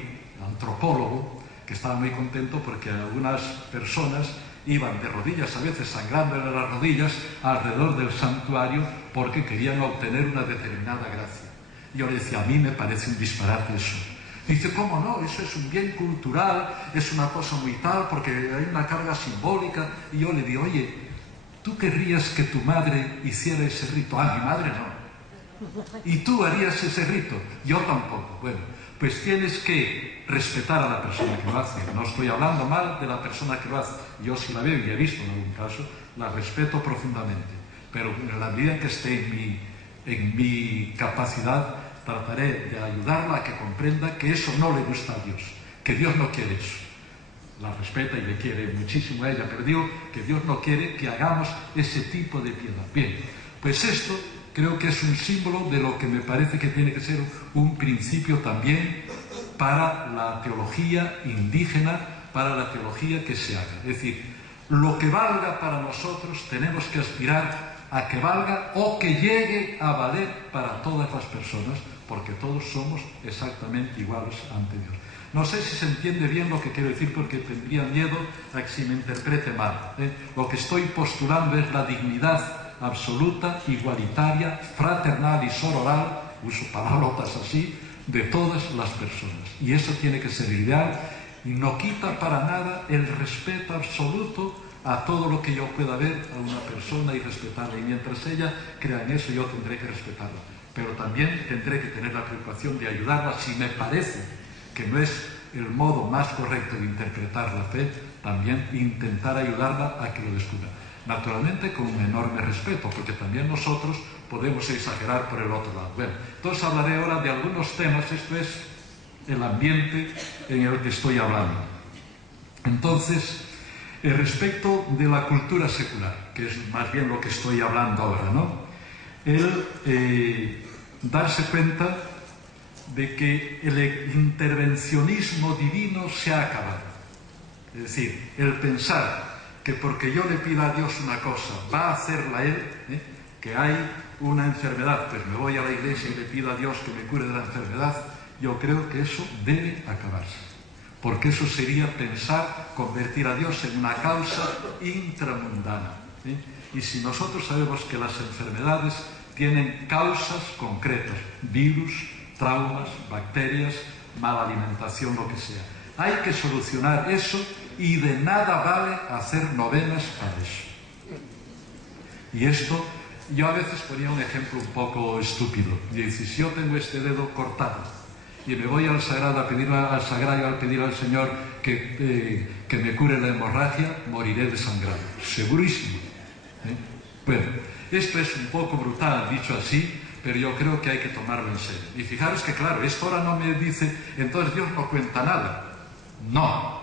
antropólogo, que estaba muy contento porque algunas personas iban de rodillas, a veces sangrándole las rodillas, alrededor del santuario porque querían obtener una determinada gracia. Yo le decía, a mí me parece un disparate eso. Dice, ¿cómo no? Eso es un bien cultural, es una cosa muy tal, porque hay una carga simbólica. Y yo le digo, oye, ¿tú querrías que tu madre hiciera ese rito? Ah, mi madre no. ¿Y tú harías ese rito? Yo tampoco. Bueno, pues tienes que respetar a la persona que lo hace. No estoy hablando mal de la persona que lo hace. Yo si la veo y he visto en algún caso, la respeto profundamente. Pero en la medida en que esté en mi capacidad, trataré de ayudarla a que comprenda que eso no le gusta a Dios, que Dios no quiere eso. La respeta y le quiere muchísimo a ella, pero digo que Dios no quiere que hagamos ese tipo de piedad. Bien, pues esto creo que es un símbolo de lo que me parece que tiene que ser un principio también para la teología indígena, para la teología que se haga. Es decir, lo que valga para nosotros tenemos que aspirar a que valga o que llegue a valer para todas las personas, porque todos somos exactamente iguales ante Dios. No sé si se entiende bien lo que quiero decir, porque tendría miedo a que se me interprete mal. Lo que estoy postulando es la dignidad absoluta, igualitaria, fraternal y sororal, uso palabrotas así, de todas las personas. Y eso tiene que ser ideal y no quita para nada el respeto absoluto a todo lo que yo pueda ver a una persona y respetarla. Y mientras ella crea en eso, yo tendré que respetarla. Pero también tendré que tener la preocupación de ayudarla si me parece que no es el modo más correcto de interpretar la fe, también intentar ayudarla a que lo descubra. Naturalmente con un enorme respeto, porque también nosotros podemos exagerar por el otro lado. Bueno, entonces hablaré ahora de algunos temas. Esto es el ambiente en el que estoy hablando. Entonces, respecto de la cultura secular, que es más bien lo que estoy hablando ahora, ¿no? El darse cuenta de que el intervencionismo divino se ha acabado. Es decir, el pensar que porque yo le pido a Dios una cosa, va a hacerla Él, que hay una enfermedad, pues me voy a la iglesia y le pido a Dios que me cure de la enfermedad, yo creo que eso debe acabarse. Porque eso sería pensar, convertir a Dios en una causa intramundana. Y si nosotros sabemos que las enfermedades tienen causas concretas, virus, traumas, bacterias, mala alimentación, lo que sea, hay que solucionar eso y de nada vale hacer novenas para eso. Y esto, yo a veces ponía un ejemplo un poco estúpido. Y dice, si yo tengo este dedo cortado y me voy al sagrario a pedir al Señor que me cure la hemorragia, moriré desangrado. Segurísimo. Bueno, esto es un poco brutal dicho así, pero yo creo que hay que tomarlo en serio. Y fijaros que claro, esto ahora no me dice, entonces Dios no cuenta nada. No,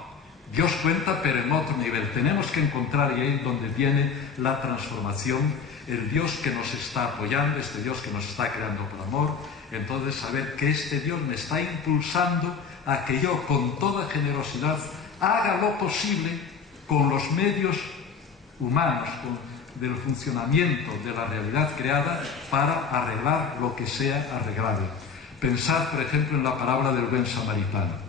Dios cuenta, pero en otro nivel. Tenemos que encontrar, y ahí es donde viene la transformación, el Dios que nos está apoyando, este Dios que nos está creando por amor. Entonces saber que este Dios me está impulsando a que yo con toda generosidad haga lo posible con los medios humanos, del funcionamiento de la realidad creada, para arreglar lo que sea arreglable. Pensad, por ejemplo, en la parábola del buen samaritano.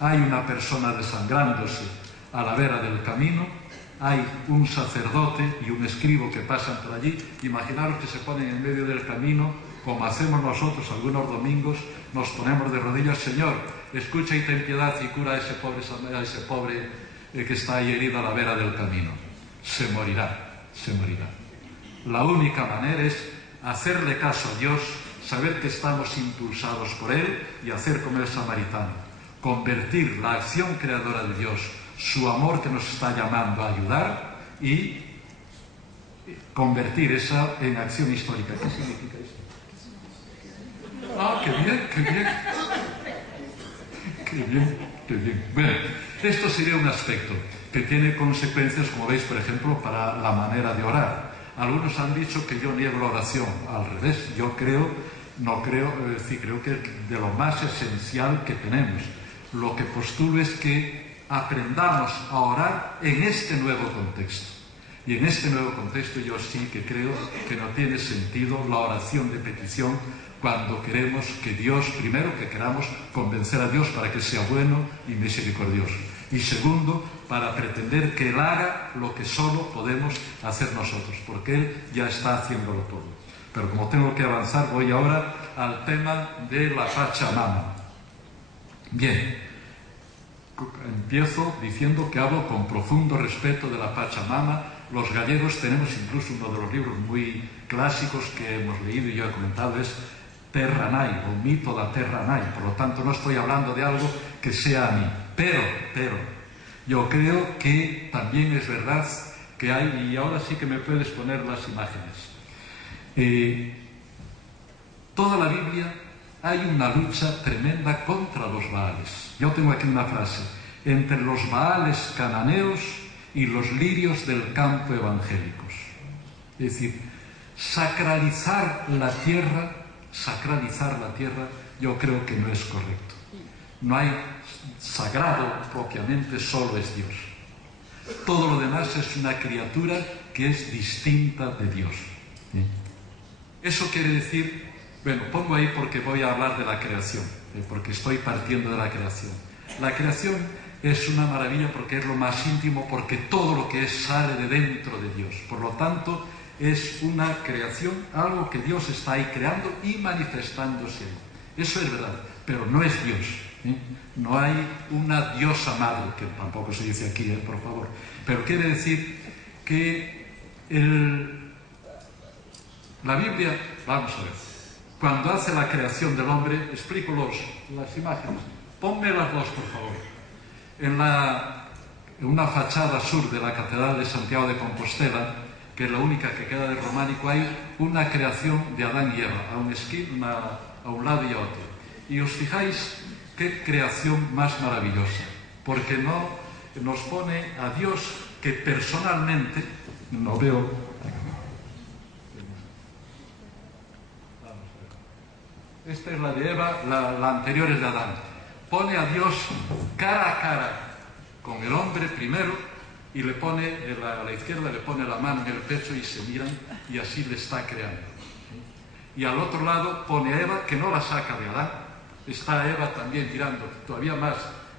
Hay una persona desangrándose a la vera del camino, hay un sacerdote y un escribo que pasan por allí. Imaginaros que se ponen en medio del camino, como hacemos nosotros algunos domingos, nos ponemos de rodillas, Señor, escucha y ten piedad y cura a ese pobre que está ahí herido a la vera del camino. Se morirá, se morirá. La única manera es hacerle caso a Dios, saber que estamos impulsados por Él y hacer como el samaritano. Convertir la acción creadora de Dios, su amor que nos está llamando a ayudar, y convertir esa en acción histórica. ¿Qué significa esto? ¡Ah, qué bien, qué bien! ¡Qué bien, qué bien! Bueno, esto sería un aspecto que tiene consecuencias, como veis, por ejemplo, para la manera de orar. Algunos han dicho que yo niego la oración. Al revés, yo creo que es de lo más esencial que tenemos. Lo que postulo es que aprendamos a orar en este nuevo contexto. Y en este nuevo contexto yo sí que creo que no tiene sentido la oración de petición cuando queremos que Dios, primero que queramos convencer a Dios para que sea bueno y misericordioso. Y segundo, para pretender que Él haga lo que solo podemos hacer nosotros, porque Él ya está haciéndolo todo. Pero como tengo que avanzar, voy ahora al tema de la Pachamama. Bien, empiezo diciendo que hablo con profundo respeto de la Pachamama. Los gallegos tenemos incluso uno de los libros muy clásicos que hemos leído y yo he comentado, es Terra Nai, o mito da Terra Nai. Por lo tanto, no estoy hablando de algo que sea a mí. Pero, yo creo que también es verdad que hay, y ahora sí que me puedes poner las imágenes. Toda la Biblia hay una lucha tremenda contra los Baales. Yo tengo aquí una frase: entre los Baales cananeos y los lirios del campo evangélicos. Es decir, sacralizar la tierra, yo creo que no es correcto. No hay sagrado propiamente, solo es Dios. Todo lo demás es una criatura que es distinta de Dios. Eso quiere decir, bueno, pongo ahí porque voy a hablar de la creación, porque estoy partiendo de la creación. La creación es una maravilla porque es lo más íntimo, porque todo lo que es sale de dentro de Dios. Por lo tanto, es una creación, algo que Dios está ahí creando y manifestándose ahí. Eso es verdad, pero no es Dios. No hay una diosa madre, que tampoco se dice aquí, por favor. Pero quiere decir que la Biblia, vamos a ver, cuando hace la creación del hombre, explico las imágenes. Ponme las dos, por favor. En una fachada sur de la Catedral de Santiago de Compostela, que es la única que queda de románico, hay una creación de Adán y Eva, a un lado y a otro. Y os fijáis qué creación más maravillosa, porque no nos pone a Dios que personalmente, no veo, esta es la de Eva, la anterior es de Adán, pone a Dios cara a cara con el hombre primero y le pone a la izquierda, le pone la mano en el pecho y se miran y así le está creando. Y al otro lado pone a Eva, que no la saca de Adán, está Eva también tirando todavía más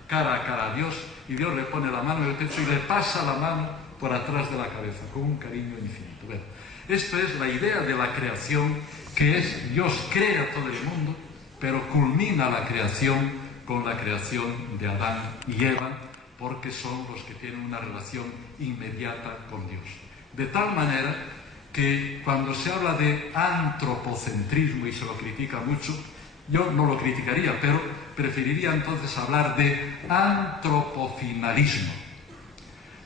cara a cara a Dios, y Dios le pone la mano en el pecho y le pasa la mano por atrás de la cabeza con un cariño infinito. Bueno, esto es la idea de la creación, que es Dios crea todo el mundo, pero culmina la creación con la creación de Adán y Eva, porque son los que tienen una relación inmediata con Dios. De tal manera que cuando se habla de antropocentrismo y se lo critica mucho, yo no lo criticaría, pero preferiría entonces hablar de antropofinalismo.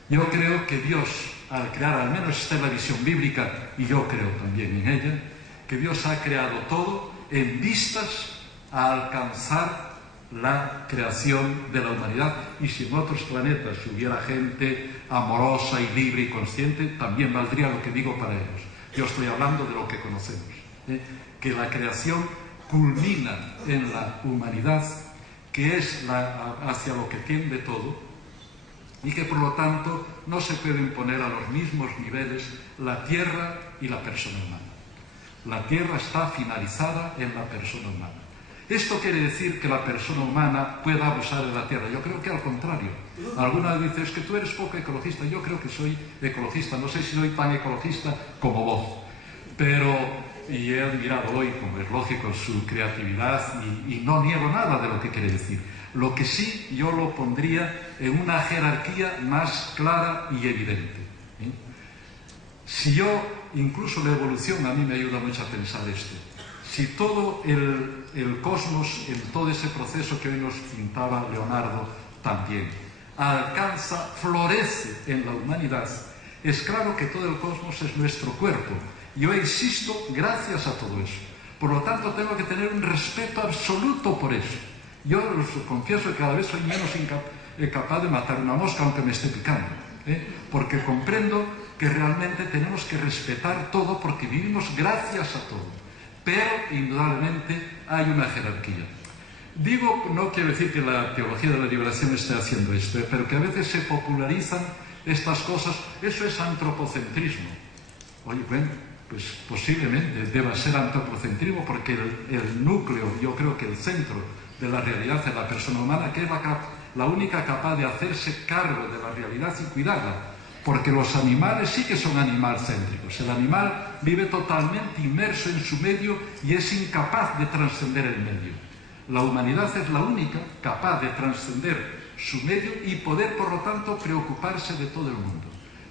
Yo creo que Dios, al crear, al menos esta es la visión bíblica, y yo creo también en ella, que Dios ha creado todo en vistas a alcanzar la creación de la humanidad. Y si en otros planetas hubiera gente amorosa y libre y consciente, también valdría lo que digo para ellos. Yo estoy hablando de lo que conocemos, que la creación culmina en la humanidad, que es hacia lo que tiende todo, y que por lo tanto no se puede imponer a los mismos niveles la tierra y la persona humana. La tierra está finalizada en la persona humana. ¿Esto quiere decir que la persona humana pueda abusar de la tierra? Yo creo que al contrario. Alguna vez dice, es que tú eres poco ecologista. Yo creo que soy ecologista. No sé si soy tan ecologista como vos. Pero, y he admirado hoy, como es lógico, su creatividad y no niego nada de lo que quiere decir. Lo que sí yo lo pondría en una jerarquía más clara y evidente. Si yo, incluso la evolución a mí me ayuda mucho a pensar esto. Si todo el cosmos, en todo ese proceso que hoy nos pintaba Leonardo también, alcanza, florece en la humanidad, es claro que todo el cosmos es nuestro cuerpo. Yo existo gracias a todo eso. Por lo tanto, tengo que tener un respeto absoluto por eso. Yo os confieso que cada vez soy menos capaz de matar una mosca aunque me esté picando, porque comprendo que realmente tenemos que respetar todo porque vivimos gracias a todo. Pero, indudablemente, hay una jerarquía. Digo, no quiero decir que la teología de la liberación esté haciendo esto, pero que a veces se popularizan estas cosas, eso es antropocentrismo. Oye, bueno, pues posiblemente deba ser antropocentrismo porque el núcleo, yo creo que el centro de la realidad es la persona humana, que es la única capaz de hacerse cargo de la realidad y cuidarla. Porque los animales sí que son animalcéntricos. El animal vive totalmente inmerso en su medio y es incapaz de trascender el medio. La humanidad es la única capaz de trascender su medio y poder, por lo tanto, preocuparse de todo el mundo.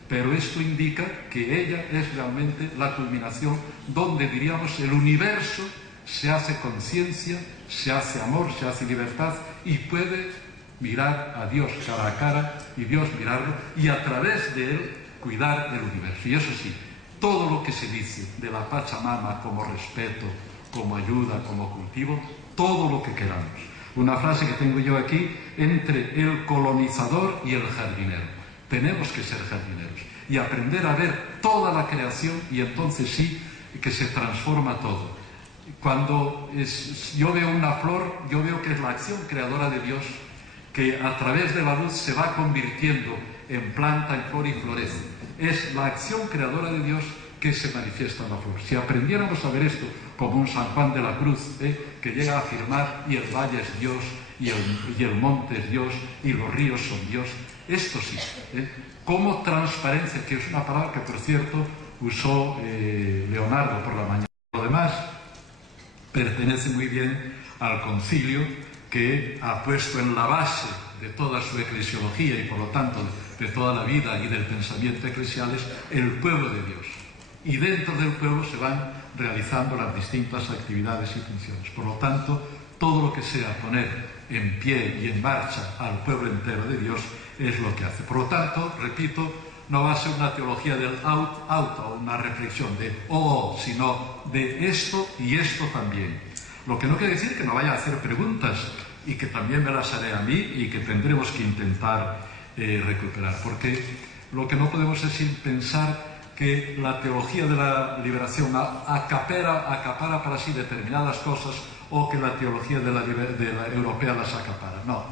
Pero esto indica que ella es realmente la culminación donde, diríamos, el universo se hace conciencia, se hace amor, se hace libertad y puede mirar a Dios cara a cara y Dios mirarlo y a través de él cuidar del universo. Y eso sí, todo lo que se dice de la Pachamama como respeto, como ayuda, como cultivo, todo lo que queramos. Una frase que tengo yo aquí, entre el colonizador y el jardinero. Tenemos que ser jardineros y aprender a ver toda la creación y entonces sí que se transforma todo. Cuando yo veo una flor, yo veo que es la acción creadora de Dios que a través de la luz se va convirtiendo en planta, en flor y florece. Es la acción creadora de Dios que se manifiesta en la flor. Si aprendiéramos a ver esto como un San Juan de la Cruz, que llega a afirmar y el valle es Dios, y el monte es Dios, y los ríos son Dios, esto sí, como transparencia, que es una palabra que, por cierto, usó Leonardo por la mañana. Lo demás pertenece muy bien al concilio, que ha puesto en la base de toda su eclesiología y por lo tanto de toda la vida y del pensamiento eclesiales el pueblo de Dios. Y dentro del pueblo se van realizando las distintas actividades y funciones. Por lo tanto, todo lo que sea poner en pie y en marcha al pueblo entero de Dios es lo que hace. Por lo tanto, repito, no va a ser una teología del auto, una reflexión de sino de esto y esto también. Lo que no quiere decir que no vaya a hacer preguntas y que también me las haré a mí y que tendremos que intentar recuperar. Porque lo que no podemos es pensar que la teología de la liberación acapara para sí determinadas cosas o que la teología de la europea las acapara. No.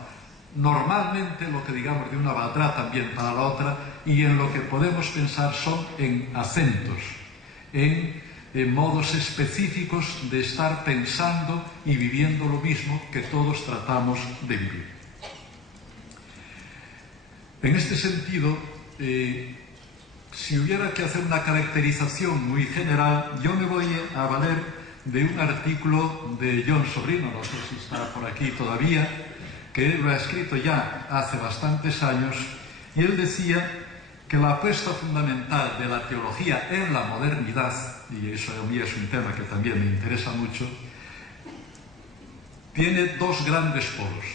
Normalmente lo que digamos de una valdrá también para la otra y en lo que podemos pensar son en acentos, en modos específicos de estar pensando y viviendo lo mismo que todos tratamos de vivir. En este sentido, si hubiera que hacer una caracterización muy general, yo me voy a valer de un artículo de John Sobrino, no sé si está por aquí todavía, que él lo ha escrito ya hace bastantes años, y él decía que la apuesta fundamental de la teología en la modernidad, y eso a mí es un tema que también me interesa mucho, tiene dos grandes polos.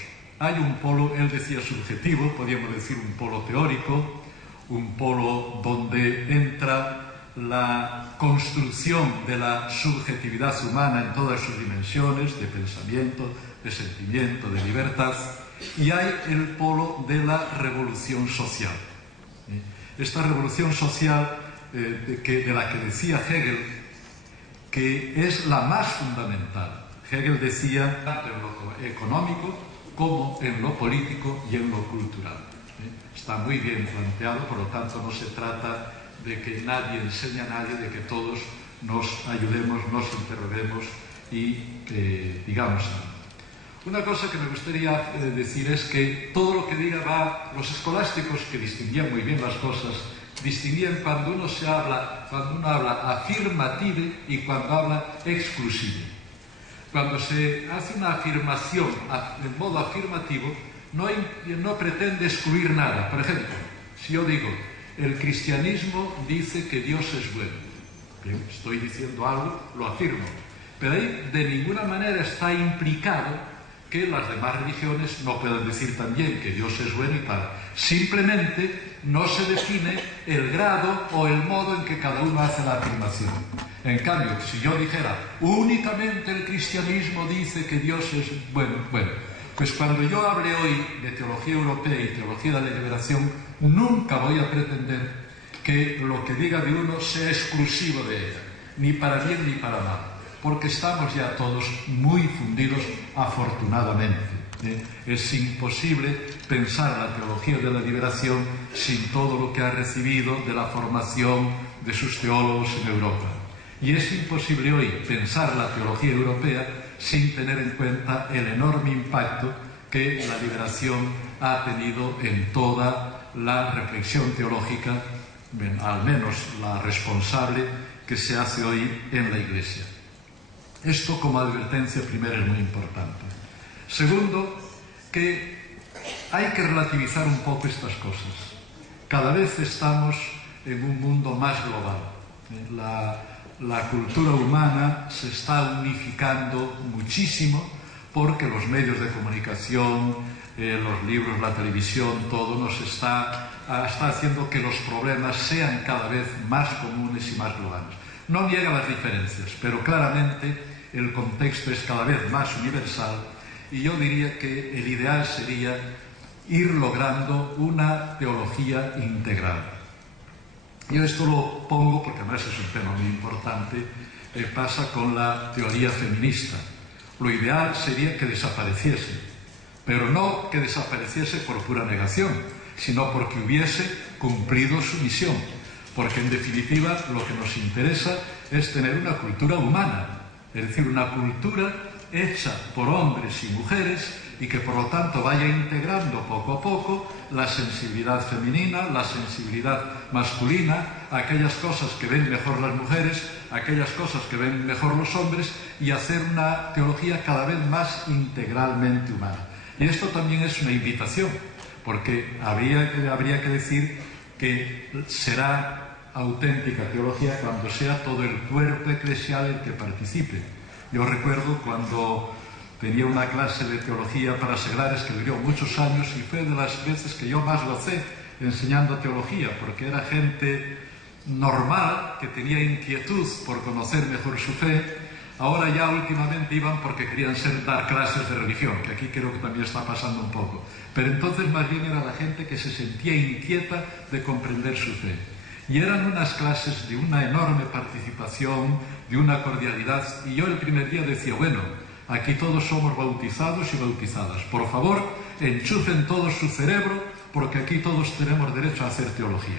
Hay un polo, él decía subjetivo, podríamos decir un polo teórico, un polo donde entra la construcción de la subjetividad humana en todas sus dimensiones, de pensamiento, de sentimiento, de libertad, y hay el polo de la revolución social. Esta revolución social de la que decía Hegel, que es la más fundamental. Hegel decía, tanto en lo económico como en lo político y en lo cultural. Está muy bien planteado, por lo tanto no se trata de que nadie enseñe a nadie, de que todos nos ayudemos, nos interroguemos y digamos algo. Una cosa que me gustaría decir es que todo lo que diga los escolásticos, que distinguían muy bien las cosas, distinguían cuando uno habla afirmative y cuando habla exclusive. Cuando se hace una afirmación de modo afirmativo, no pretende excluir nada. Por ejemplo, si yo digo, el cristianismo dice que Dios es bueno. Bien, estoy diciendo algo, lo afirmo. Pero ahí de ninguna manera está implicado que las demás religiones no puedan decir también que Dios es bueno y tal. Simplemente no se define el grado o el modo en que cada uno hace la afirmación. En cambio, si yo dijera, únicamente el cristianismo dice que Dios es bueno, pues cuando yo hable hoy de teología europea y teología de la liberación, nunca voy a pretender que lo que diga de uno sea exclusivo de ella, ni para bien ni para mal, porque estamos ya todos muy fundidos, afortunadamente. Es imposible pensar la teología de la liberación sin todo lo que ha recibido de la formación de sus teólogos en Europa. Y es imposible hoy pensar la teología europea sin tener en cuenta el enorme impacto que la liberación ha tenido en toda la reflexión teológica, al menos la responsable, que se hace hoy en la Iglesia. Esto como advertencia primera es muy importante. Segundo, que hay que relativizar un poco estas cosas. Cada vez estamos en un mundo más global. La cultura humana se está unificando muchísimo porque los medios de comunicación, los libros, la televisión, todo nos está haciendo que los problemas sean cada vez más comunes y más globales. No niega las diferencias, pero claramente el contexto es cada vez más universal y yo diría que el ideal sería ir logrando una teología integral. Yo esto lo pongo porque además es un tema muy importante, pasa con la teoría feminista. Lo ideal sería que desapareciese, pero no que desapareciese por pura negación, sino porque hubiese cumplido su misión, porque en definitiva lo que nos interesa es tener una cultura humana, es decir, una cultura hecha por hombres y mujeres y que por lo tanto vaya integrando poco a poco la sensibilidad femenina, la sensibilidad masculina, aquellas cosas que ven mejor las mujeres, aquellas cosas que ven mejor los hombres, y hacer una teología cada vez más integralmente humana. Y esto también es una invitación, porque habría que decir que será auténtica teología cuando sea todo el cuerpo eclesial el que participe. Yo recuerdo cuando tenía una clase de teología para seglares que duró muchos años y fue de las veces que yo más gocé enseñando teología, porque era gente normal que tenía inquietud por conocer mejor su fe. Ahora ya últimamente iban porque querían dar clases de religión, que aquí creo que también está pasando un poco. Pero entonces más bien era la gente que se sentía inquieta de comprender su fe. Y eran unas clases de una enorme participación, de una cordialidad. Y yo el primer día decía, bueno, aquí todos somos bautizados y bautizadas. Por favor, enchufen todo su cerebro, porque aquí todos tenemos derecho a hacer teología.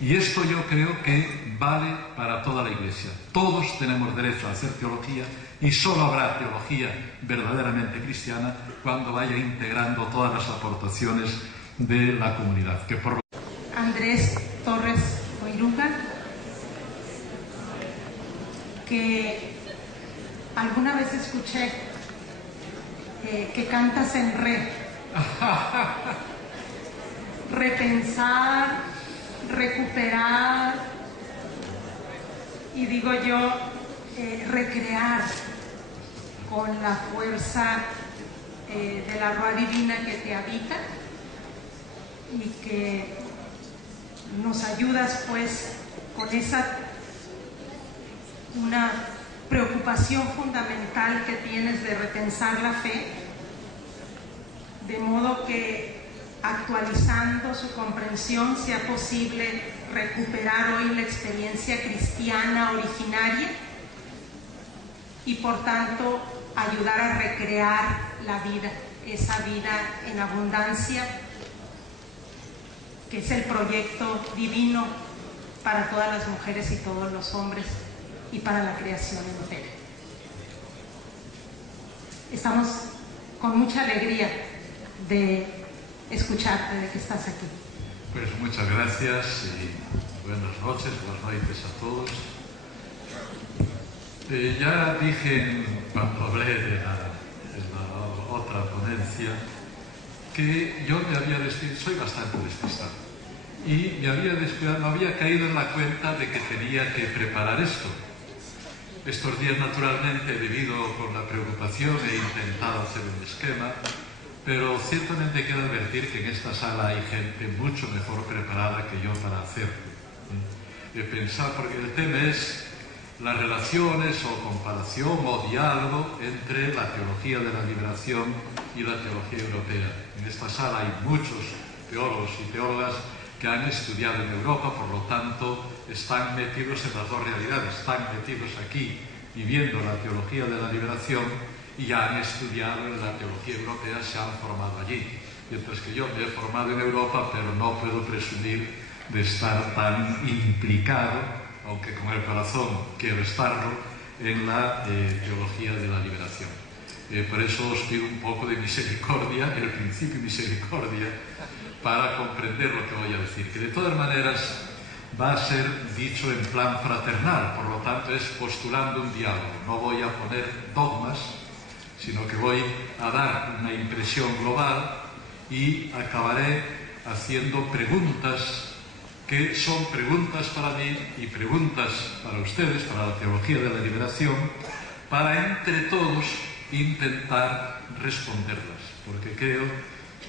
Y esto yo creo que vale para toda la Iglesia. Todos tenemos derecho a hacer teología y solo habrá teología verdaderamente cristiana cuando vaya integrando todas las aportaciones de la comunidad. Andrés Torres Oiruga, que alguna vez escuché que cantas en re. Repensar, recuperar y digo yo, recrear con la fuerza de la Ruá Divina que te habita y que nos ayudas pues con una preocupación fundamental que tienes de repensar la fe, de modo que actualizando su comprensión sea posible recuperar hoy la experiencia cristiana originaria y por tanto ayudar a recrear la vida, esa vida en abundancia que es el proyecto divino para todas las mujeres y todos los hombres y para la creación entera. Estamos con mucha alegría de escucharte, de que estás aquí. Pues muchas gracias y buenas noches a todos. Ya dije cuando hablé de la otra ponencia que yo me había despistado, soy bastante despistado, y me había descuidado, no había caído en la cuenta de que tenía que preparar esto. Estos días, naturalmente, debido con la preocupación, he intentado hacer un esquema, pero ciertamente quiero advertir que en esta sala hay gente mucho mejor preparada que yo para hacerlo. Pensar, porque el tema es las relaciones o comparación o diálogo entre la teología de la liberación y la teología europea. En esta sala hay muchos teólogos y teólogas que han estudiado en Europa, por lo tanto están metidos en las dos realidades, están metidos aquí y viendo la teología de la liberación y han estudiado en la teología europea, se han formado allí. Mientras que yo me he formado en Europa, pero no puedo presumir de estar tan implicado, aunque con el corazón quiero estarlo, en la teología de la liberación. Por eso os pido un poco de misericordia, el principio de misericordia, para comprender lo que voy a decir, que de todas maneras va a ser dicho en plan fraternal, por lo tanto es postulando un diálogo. No voy a poner dogmas, sino que voy a dar una impresión global y acabaré haciendo preguntas que son preguntas para mí y preguntas para ustedes, para la teología de la liberación, para entre todos intentar responderlas, porque creo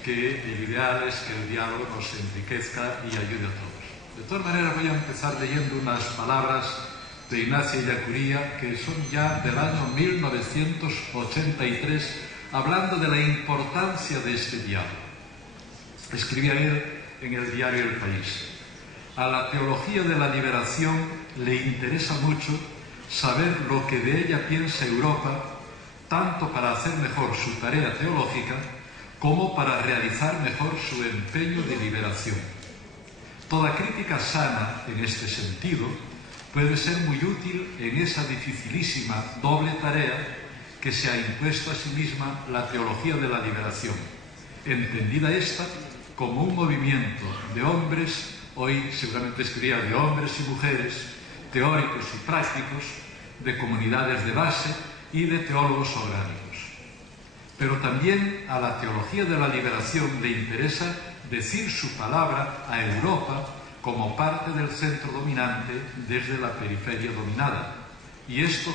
que el ideal es que el diálogo nos enriquezca y ayude a todos. De todas maneras voy a empezar leyendo unas palabras de Ignacio Ellacuría que son ya del año 1983, hablando de la importancia de este diálogo. Escribía él en el diario El País: a la teología de la liberación le interesa mucho saber lo que de ella piensa Europa, tanto para hacer mejor su tarea teológica como para realizar mejor su empeño de liberación. Toda crítica sana en este sentido puede ser muy útil en esa dificilísima doble tarea que se ha impuesto a sí misma la teología de la liberación, entendida esta como un movimiento de hombres, hoy seguramente escribiría de hombres y mujeres, teóricos y prácticos, de comunidades de base y de teólogos orgánicos. Pero también a la teología de la liberación le interesa decir su palabra a Europa como parte del centro dominante desde la periferia dominada. Y esto